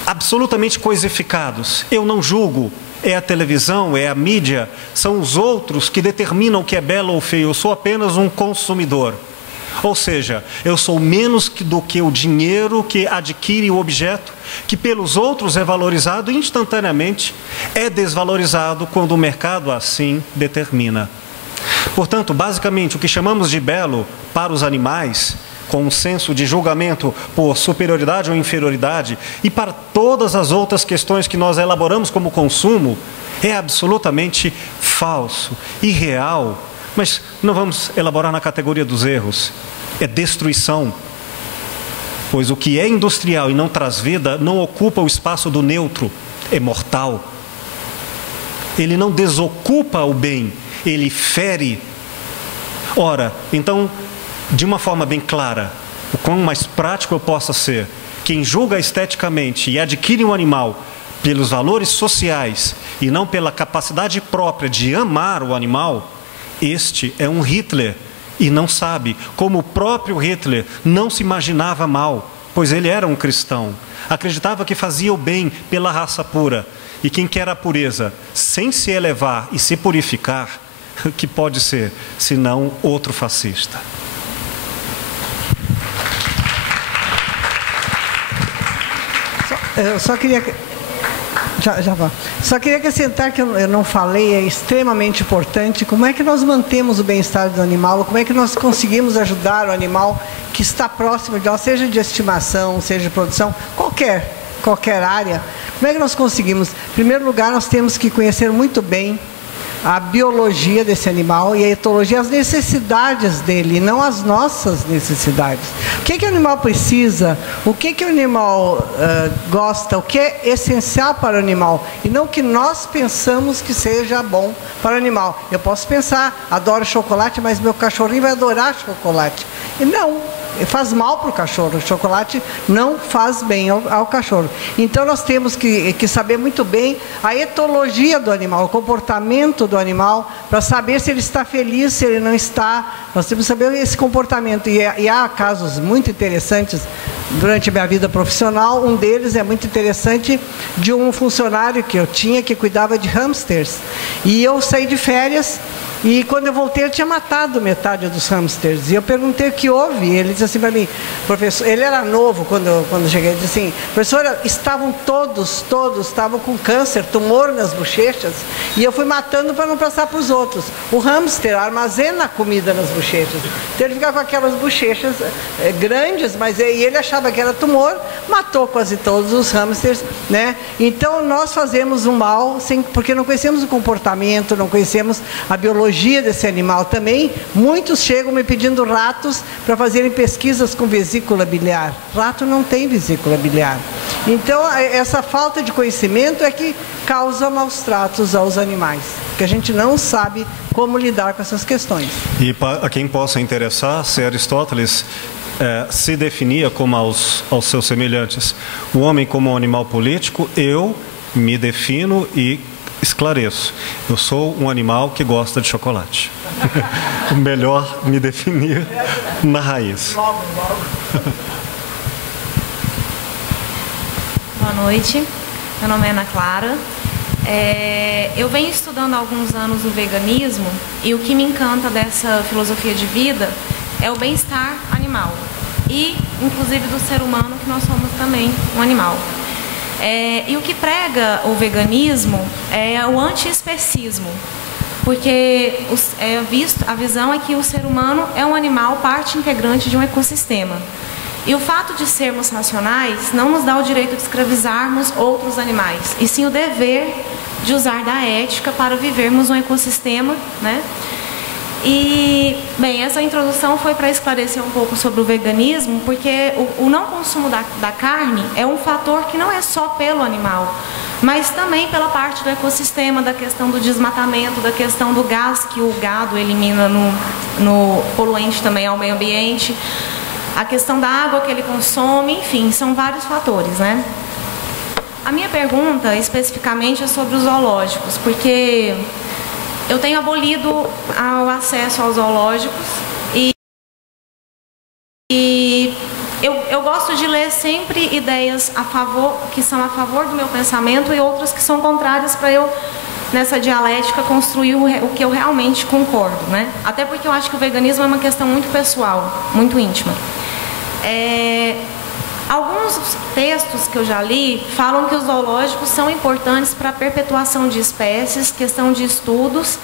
absolutamente coisificados. Eu não julgo. É a televisão, é a mídia, são os outros que determinam o que é belo ou feio. Eu sou apenas um consumidor. Ou seja, eu sou menos do que o dinheiro que adquire o objeto, que pelos outros é valorizado e instantaneamente é desvalorizado quando o mercado assim determina. Portanto, basicamente, o que chamamos de belo para os animais, com um senso de julgamento por superioridade ou inferioridade, e para todas as outras questões que nós elaboramos como consumo, é absolutamente falso, irreal. Mas não vamos elaborar na categoria dos erros. É destruição. Pois o que é industrial e não traz vida não ocupa o espaço do neutro, é mortal. Ele não desocupa o bem, ele fere. Ora, então, de uma forma bem clara, o quão mais prático eu possa ser, quem julga esteticamente e adquire um animal pelos valores sociais e não pela capacidade própria de amar o animal, este é um Hitler e não sabe, como o próprio Hitler não se imaginava mal, pois ele era um cristão, acreditava que fazia o bem pela raça pura. E quem quer a pureza sem se elevar e se purificar, que pode ser, senão outro fascista? Eu só queria... Já vá. Só queria acrescentar que eu não falei, é extremamente importante, como é que nós mantemos o bem-estar do animal, como é que nós conseguimos ajudar o animal que está próximo de nós, seja de estimação, seja de produção, qualquer área. Como é que nós conseguimos? Em primeiro lugar, nós temos que conhecer muito bem a biologia desse animal e a etologia, as necessidades dele, não as nossas necessidades. O que o animal precisa, o que o animal gosta, o que é essencial para o animal, e não o que nós pensamos que seja bom para o animal. Eu posso pensar, adoro chocolate, mas meu cachorrinho vai adorar chocolate. E não, faz mal para o cachorro. O chocolate não faz bem ao cachorro. Então nós temos que saber muito bem a etologia do animal, o comportamento do animal, para saber se ele está feliz, se ele não está. Nós temos que saber esse comportamento. E há casos muito interessantes durante a minha vida profissional. Um deles é muito interessante, de um funcionário que eu tinha que cuidava de hamsters. E eu saí de férias. E quando eu voltei, eu tinha matado metade dos hamsters. E eu perguntei o que houve. Ele disse assim para mim, professor, ele era novo quando eu cheguei, ele disse assim, professora, estavam todos estavam com câncer, tumor nas bochechas, e eu fui matando para não passar para os outros. O hamster armazena a comida nas bochechas. Então ele ficava com aquelas bochechas grandes, mas ele achava que era tumor, matou quase todos os hamsters, né? Então nós fazemos um mal, porque não conhecemos o comportamento, não conhecemos a biologia desse animal também. Muitos chegam me pedindo ratos para fazerem pesquisas com vesícula biliar. Rato não tem vesícula biliar. Então, essa falta de conhecimento é que causa maus tratos aos animais, porque a gente não sabe como lidar com essas questões. E a quem possa interessar, se Aristóteles se definia como aos seus semelhantes, o homem como um animal político, eu me defino e esclareço. Eu sou um animal que gosta de chocolate. Melhor me definir na raiz. Logo. Boa noite. Meu nome é Ana Clara. Eu venho estudando há alguns anos o veganismo e o que me encanta dessa filosofia de vida é o bem-estar animal e, inclusive, do ser humano, que nós somos também um animal. E o que prega o veganismo é o antiespecismo, porque a visão é que o ser humano é um animal, parte integrante de um ecossistema. E o fato de sermos racionais não nos dá o direito de escravizarmos outros animais, e sim o dever de usar da ética para vivermos um ecossistema, né? E, bem, essa introdução foi para esclarecer um pouco sobre o veganismo, porque o não consumo da carne é um fator que não é só pelo animal, mas também pela parte do ecossistema, da questão do desmatamento, da questão do gás que o gado elimina no poluente também ao meio ambiente, a questão da água que ele consome, enfim, são vários fatores, né? A minha pergunta especificamente é sobre os zoológicos, porque eu tenho abolido o acesso aos zoológicos e eu gosto de ler sempre ideias que são a favor do meu pensamento e outras que são contrárias, para eu, nessa dialética, construir o que eu realmente concordo, né? Até porque eu acho que o veganismo é uma questão muito pessoal, muito íntima. Alguns textos que eu já li falam que os zoológicos são importantes para a perpetuação de espécies, questão de estudos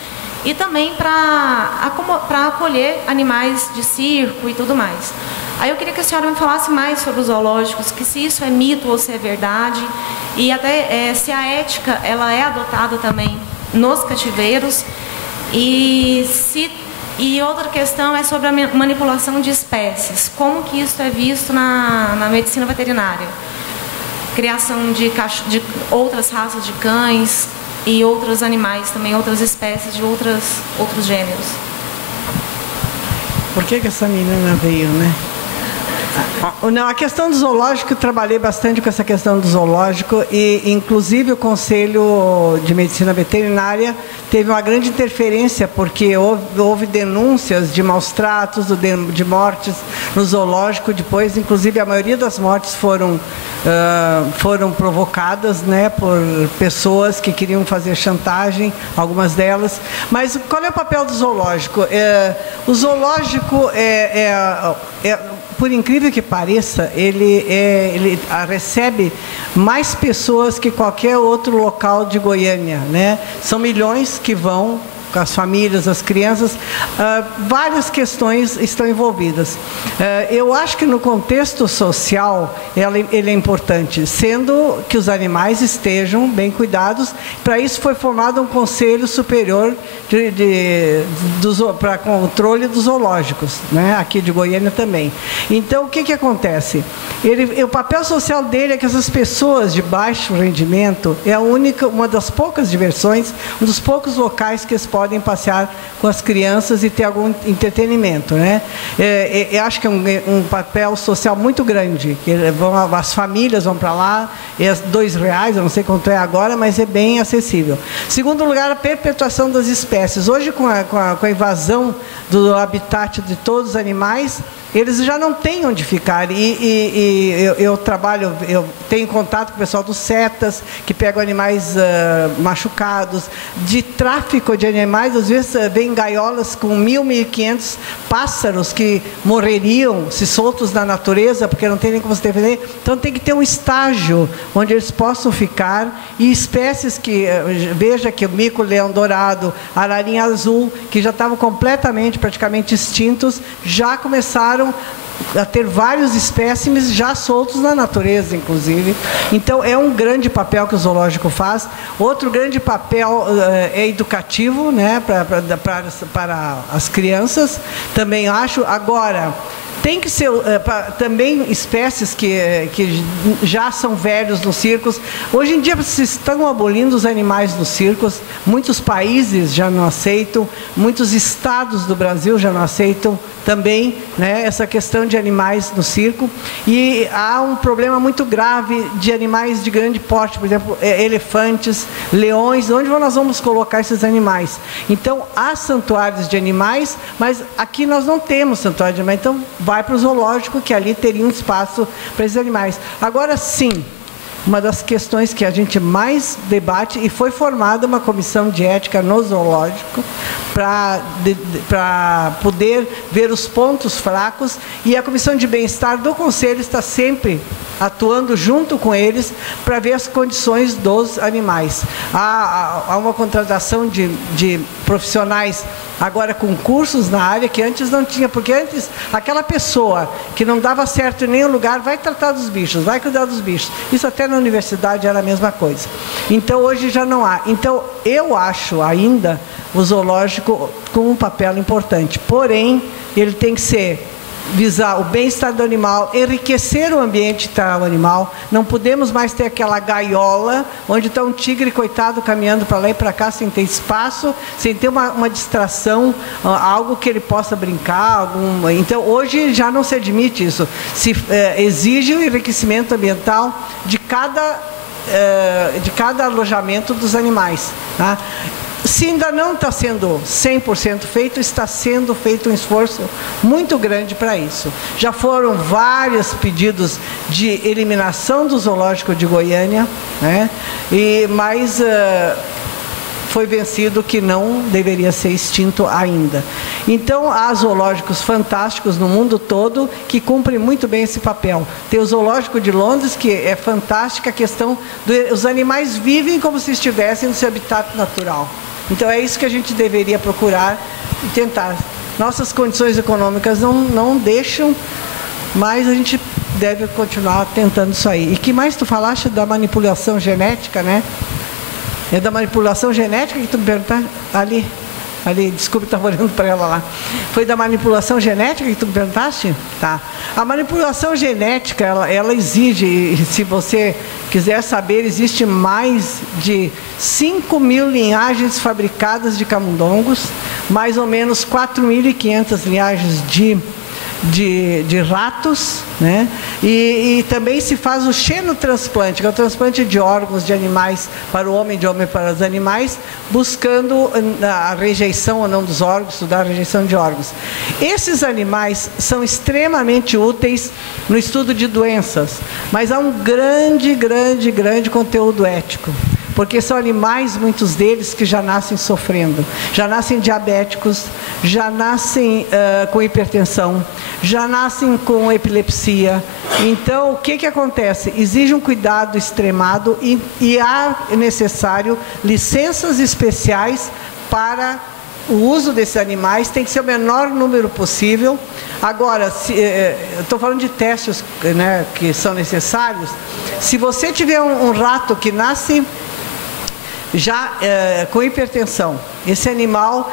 e também para acolher animais de circo e tudo mais. Aí eu queria que a senhora me falasse mais sobre os zoológicos, que se isso é mito ou se é verdade, e até se a ética ela é adotada também nos cativeiros, e outra questão é sobre a manipulação de espécies. Como que isso é visto na medicina veterinária? Criação de outras raças de cães e outros animais também, outras espécies de outros gêneros. Por que essa menina veio, né? Não, a questão do zoológico, eu trabalhei bastante com essa questão do zoológico e, inclusive, o Conselho de Medicina Veterinária teve uma grande interferência, porque houve denúncias de maus tratos, de mortes no zoológico. Depois, inclusive, a maioria das mortes foram provocadas, né, por pessoas que queriam fazer chantagem, algumas delas. Mas qual é o papel do zoológico? O zoológico por incrível que pareça, ele recebe mais pessoas que qualquer outro local de Goiânia, né? São milhões que vão, com as famílias, as crianças, várias questões estão envolvidas. Eu acho que no contexto social ele é importante, sendo que os animais estejam bem cuidados. Para isso foi formado um Conselho Superior para controle dos zoológicos, né? Aqui de Goiânia também. Então, o que acontece? O papel social dele é que essas pessoas de baixo rendimento uma das poucas diversões, um dos poucos locais que eles podem passear com as crianças e ter algum entretenimento, né? Eu acho que é um papel social muito grande, que as famílias vão para lá, é R$2, eu não sei quanto é agora, mas é bem acessível. Segundo lugar, a perpetuação das espécies. Hoje, com a invasão do habitat de todos os animais, eles já não têm onde ficar. Eu tenho contato com o pessoal dos CETAS, que pegam animais machucados, de tráfico de animais. Às vezes vem gaiolas com 1.500 pássaros que morreriam se soltos na natureza, porque não tem nem como se defender. Então tem que ter um estágio onde eles possam ficar, e espécies que, veja que o mico-leão dourado, ararinha azul, que já estavam praticamente extintos, já começaram a ter vários espécimes já soltos na natureza, inclusive. Então, é um grande papel que o zoológico faz. Outro grande papel é educativo, né, para as crianças, também acho. Agora, tem que ser também espécies que já são velhos nos circos. Hoje em dia se estão abolindo os animais nos circos. Muitos países já não aceitam, muitos estados do Brasil já não aceitam também, né, essa questão de animais no circo. E há um problema muito grave de animais de grande porte, por exemplo, elefantes, leões. Onde nós vamos colocar esses animais? Então, há santuários de animais, mas aqui nós não temos santuário de animais. Então, vai para o zoológico, que ali teria um espaço para esses animais. Agora, sim, uma das questões que a gente mais debate, e foi formada uma comissão de ética no zoológico para poder ver os pontos fracos, e a comissão de bem-estar do conselho está sempre atuando junto com eles para ver as condições dos animais. Há uma contratação de profissionais agora com cursos na área que antes não tinha, porque antes aquela pessoa que não dava certo em nenhum lugar vai tratar dos bichos, vai cuidar dos bichos. Isso até na universidade era a mesma coisa. Então hoje já não há. Então eu acho ainda o zoológico com um papel importante, porém ele tem que visar o bem-estar do animal, enriquecer o ambiente do animal. Não podemos mais ter aquela gaiola onde está um tigre, coitado, caminhando para lá e para cá sem ter espaço, sem ter uma distração, algo que ele possa brincar. Então, hoje já não se admite isso. Se exige o enriquecimento ambiental de cada alojamento dos animais, tá? Se ainda não está sendo 100% feito, está sendo feito um esforço muito grande para isso. Já foram vários pedidos de eliminação do zoológico de Goiânia, né? Mas foi vencido que não deveria ser extinto ainda. Então, há zoológicos fantásticos no mundo todo que cumprem muito bem esse papel. Tem o zoológico de Londres, que é fantástica a questão dos animais vivem como se estivessem no seu habitat natural. Então, é isso que a gente deveria procurar e tentar. Nossas condições econômicas não deixam, mas a gente deve continuar tentando isso aí. E que mais tu falaste da manipulação genética, né? É da manipulação genética que tu me perguntaste? Ali, desculpa, estava olhando para ela lá. Foi da manipulação genética que tu me perguntaste? Tá. A manipulação genética, ela exige, se você quiser saber, existe mais de 5.000 linhagens fabricadas de camundongos, mais ou menos 4.500 linhagens de de ratos, né? E também se faz o xenotransplante, que é o transplante de órgãos de animais para o homem, de homem para os animais, buscando a rejeição ou não dos órgãos, estudar a rejeição de órgãos. Esses animais são extremamente úteis no estudo de doenças, mas há um grande conteúdo ético. Porque são animais, muitos deles, que já nascem sofrendo, já nascem diabéticos, já nascem com hipertensão, já nascem com epilepsia. Então, o que acontece? Exige um cuidado extremado e há necessário licenças especiais para o uso desses animais, tem que ser o menor número possível. Agora, estou falando de testes, né, que são necessários. Se você tiver um rato que nasce já com hipertensão, esse animal,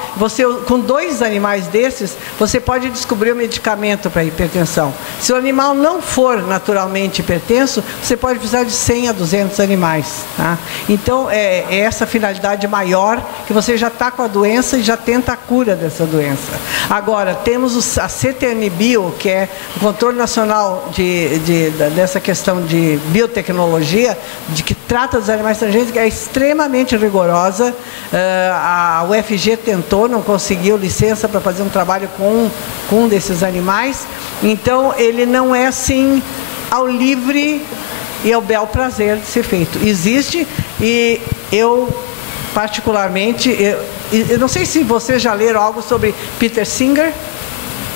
com 2 animais desses, você pode descobrir o medicamento para hipertensão. Se o animal não for naturalmente hipertenso, você pode precisar de 100 a 200 animais. Tá? Então, é essa finalidade maior, que você já está com a doença e já tenta a cura dessa doença. Agora, temos a CTN-Bio, que é o Controle Nacional dessa questão de biotecnologia, que trata dos animais transgênicos, que é extremamente rigorosa. A UFG tentou, não conseguiu licença para fazer um trabalho com um desses animais. Então, ele não é assim ao livre e ao bel prazer de ser feito. Existe, e eu, particularmente, eu não sei se vocês já leram algo sobre Peter Singer.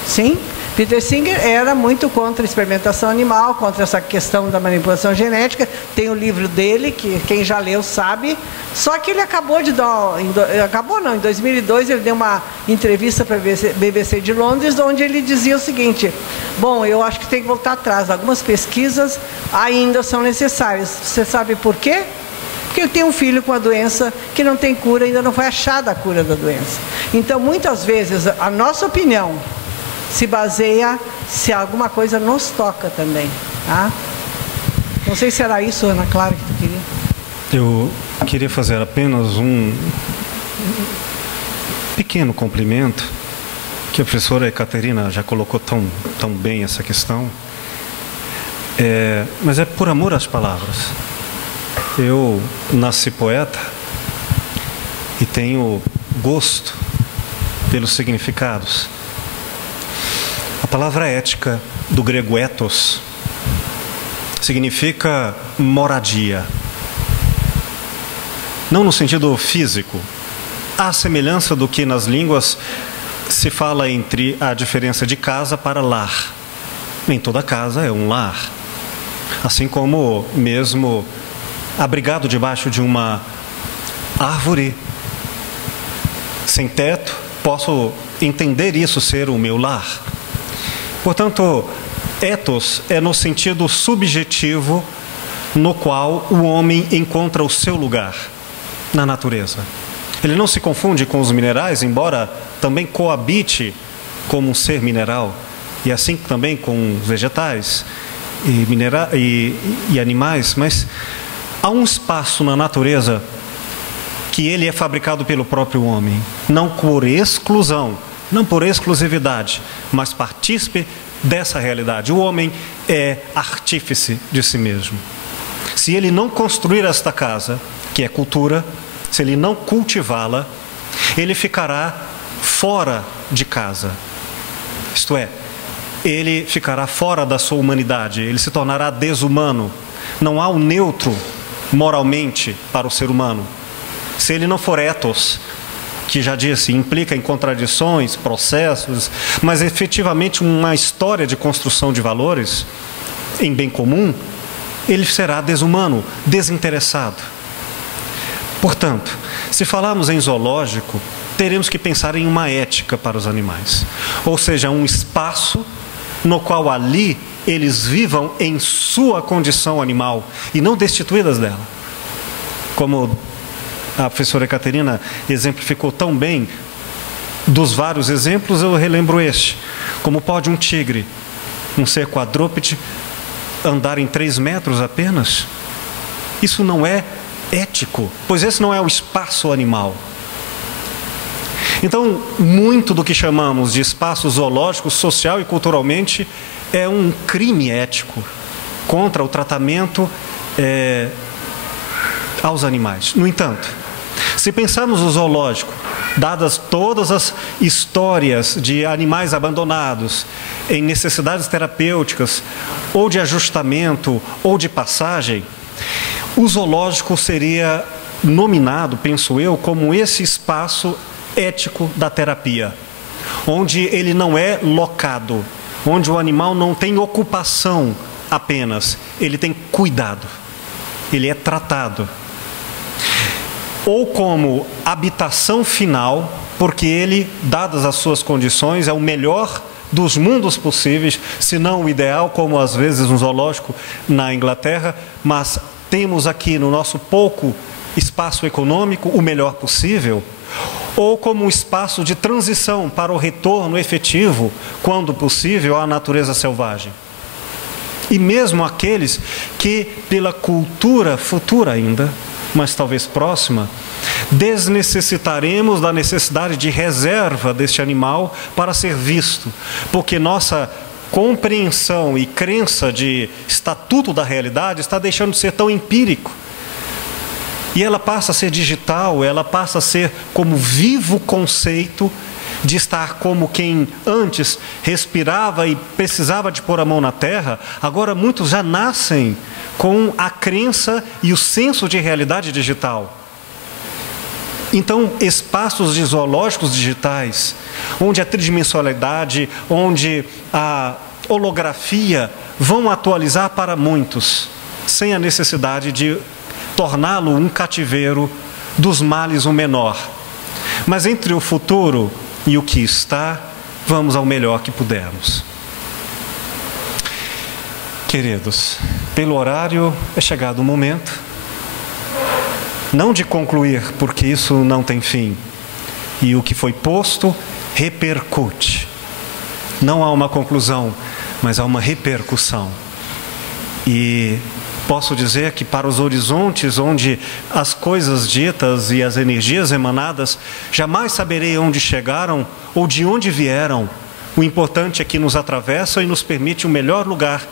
Sim? Peter Singer era muito contra a experimentação animal, contra essa questão da manipulação genética. Tem o livro dele, que quem já leu sabe. Só que ele acabou de dar... em 2002 ele deu uma entrevista para a BBC de Londres, onde ele dizia o seguinte: bom, eu acho que tem que voltar atrás. Algumas pesquisas ainda são necessárias. Você sabe por quê? Porque ele tem um filho com a doença que não tem cura, ainda não foi achada a cura da doença. Então, muitas vezes, a nossa opinião se baseia se alguma coisa nos toca também. Tá? Não sei se era isso, Ana Clara, que tu queria. Eu queria fazer apenas um pequeno complemento, que a professora Ekaterina já colocou tão bem essa questão. Mas é por amor às palavras. Eu nasci poeta e tenho gosto pelos significados. A palavra ética, do grego ethos, significa moradia. Não no sentido físico. Há semelhança do que nas línguas se fala entre a diferença de casa para lar. Nem toda casa é um lar. Assim como mesmo abrigado debaixo de uma árvore sem teto, posso entender isso ser o meu lar. Portanto, ethos é no sentido subjetivo no qual o homem encontra o seu lugar na natureza. Ele não se confunde com os minerais, embora também coabite como um ser mineral, e assim também com vegetais e animais, mas há um espaço na natureza que ele é fabricado pelo próprio homem, não por exclusão, não por exclusividade, mas partícipe dessa realidade. O homem é artífice de si mesmo. Se ele não construir esta casa, que é cultura, se ele não cultivá-la, ele ficará fora de casa. Isto é, ele ficará fora da sua humanidade, ele se tornará desumano. Não há um neutro moralmente para o ser humano. Se ele não for ethos, que já disse, implica em contradições, processos, mas efetivamente uma história de construção de valores em bem comum, ele será desumano, desinteressado. Portanto, se falarmos em zoológico, teremos que pensar em uma ética para os animais, ou seja, um espaço no qual ali eles vivam em sua condição animal e não destituídas dela. Como a professora Ekaterina exemplificou tão bem, dos vários exemplos eu relembro este. Como pode um tigre, um ser quadrúpede, andar em 3 metros apenas? Isso não é ético, pois esse não é o espaço animal. Então, muito do que chamamos de espaço zoológico, social e culturalmente, é um crime ético contra o tratamento aos animais. No entanto, se pensarmos no zoológico, dadas todas as histórias de animais abandonados em necessidades terapêuticas, ou de ajustamento, ou de passagem, o zoológico seria nominado, penso eu, como esse espaço ético da terapia, onde ele não é locado, onde o animal não tem ocupação apenas, ele tem cuidado, ele é tratado. Ou como habitação final, porque ele, dadas as suas condições, é o melhor dos mundos possíveis, se não o ideal, como às vezes no zoológico na Inglaterra, mas temos aqui no nosso pouco espaço econômico o melhor possível, ou como um espaço de transição para o retorno efetivo, quando possível, à natureza selvagem. E mesmo aqueles que, pela cultura futura ainda, mas talvez próxima, desnecessitaremos da necessidade de reserva deste animal para ser visto, porque nossa compreensão e crença de estatuto da realidade está deixando de ser tão empírico. E ela passa a ser digital, ela passa a ser como vivo conceito de estar como quem antes respirava e precisava de pôr a mão na terra, agora muitos já nascem com a crença e o senso de realidade digital. Então, espaços de zoológicos digitais, onde a tridimensionalidade, onde a holografia vão atualizar para muitos, sem a necessidade de torná-lo um cativeiro dos males o menor. Mas entre o futuro e o que está, vamos ao melhor que pudermos. Queridos, pelo horário é chegado o momento, não de concluir, porque isso não tem fim, e o que foi posto repercute. Não há uma conclusão, mas há uma repercussão. E posso dizer que para os horizontes onde as coisas ditas e as energias emanadas jamais saberei onde chegaram ou de onde vieram. O importante é que nos atravessam e nos permite o melhor lugar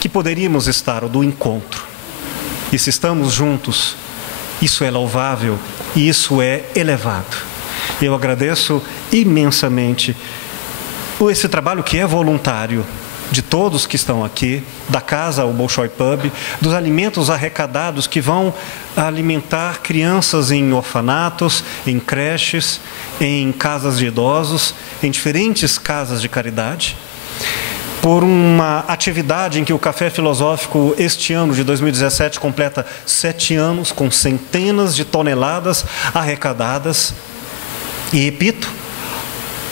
que poderíamos estar, o do encontro. E se estamos juntos, isso é louvável e isso é elevado. Eu agradeço imensamente esse trabalho que é voluntário, de todos que estão aqui, da casa ao Bolshoi Pub, dos alimentos arrecadados que vão alimentar crianças em orfanatos, em creches, em casas de idosos, em diferentes casas de caridade, por uma atividade em que o Café Filosófico, este ano de 2017, completa 7 anos, com centenas de toneladas arrecadadas. E repito,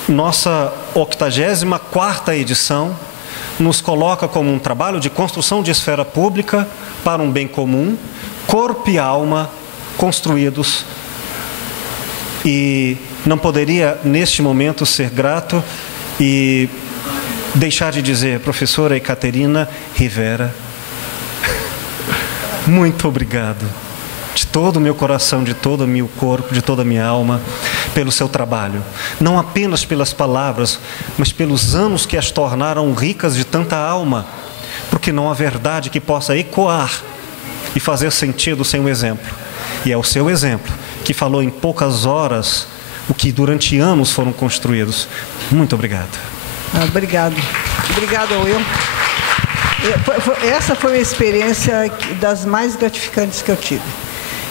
nossa 84ª edição nos coloca como um trabalho de construção de esfera pública para um bem comum, corpo e alma construídos. E não poderia, neste momento, ser grato e deixar de dizer, professora Ekaterina Rivera, muito obrigado, de todo o meu coração, de todo o meu corpo, de toda a minha alma, pelo seu trabalho. Não apenas pelas palavras, mas pelos anos que as tornaram ricas de tanta alma, porque não há verdade que possa ecoar e fazer sentido sem um exemplo. E é o seu exemplo que falou em poucas horas o que durante anos foram construídos. Muito obrigado. Obrigado. Obrigado, Will. Essa foi uma experiência das mais gratificantes que eu tive.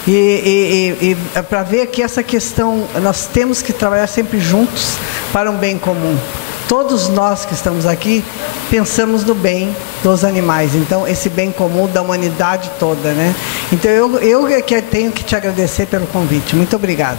E para ver que essa questão, nós temos que trabalhar sempre juntos para um bem comum. Todos nós que estamos aqui pensamos no bem dos animais. Então, esse bem comum da humanidade toda, né? Então, eu que tenho que te agradecer pelo convite. Muito obrigada.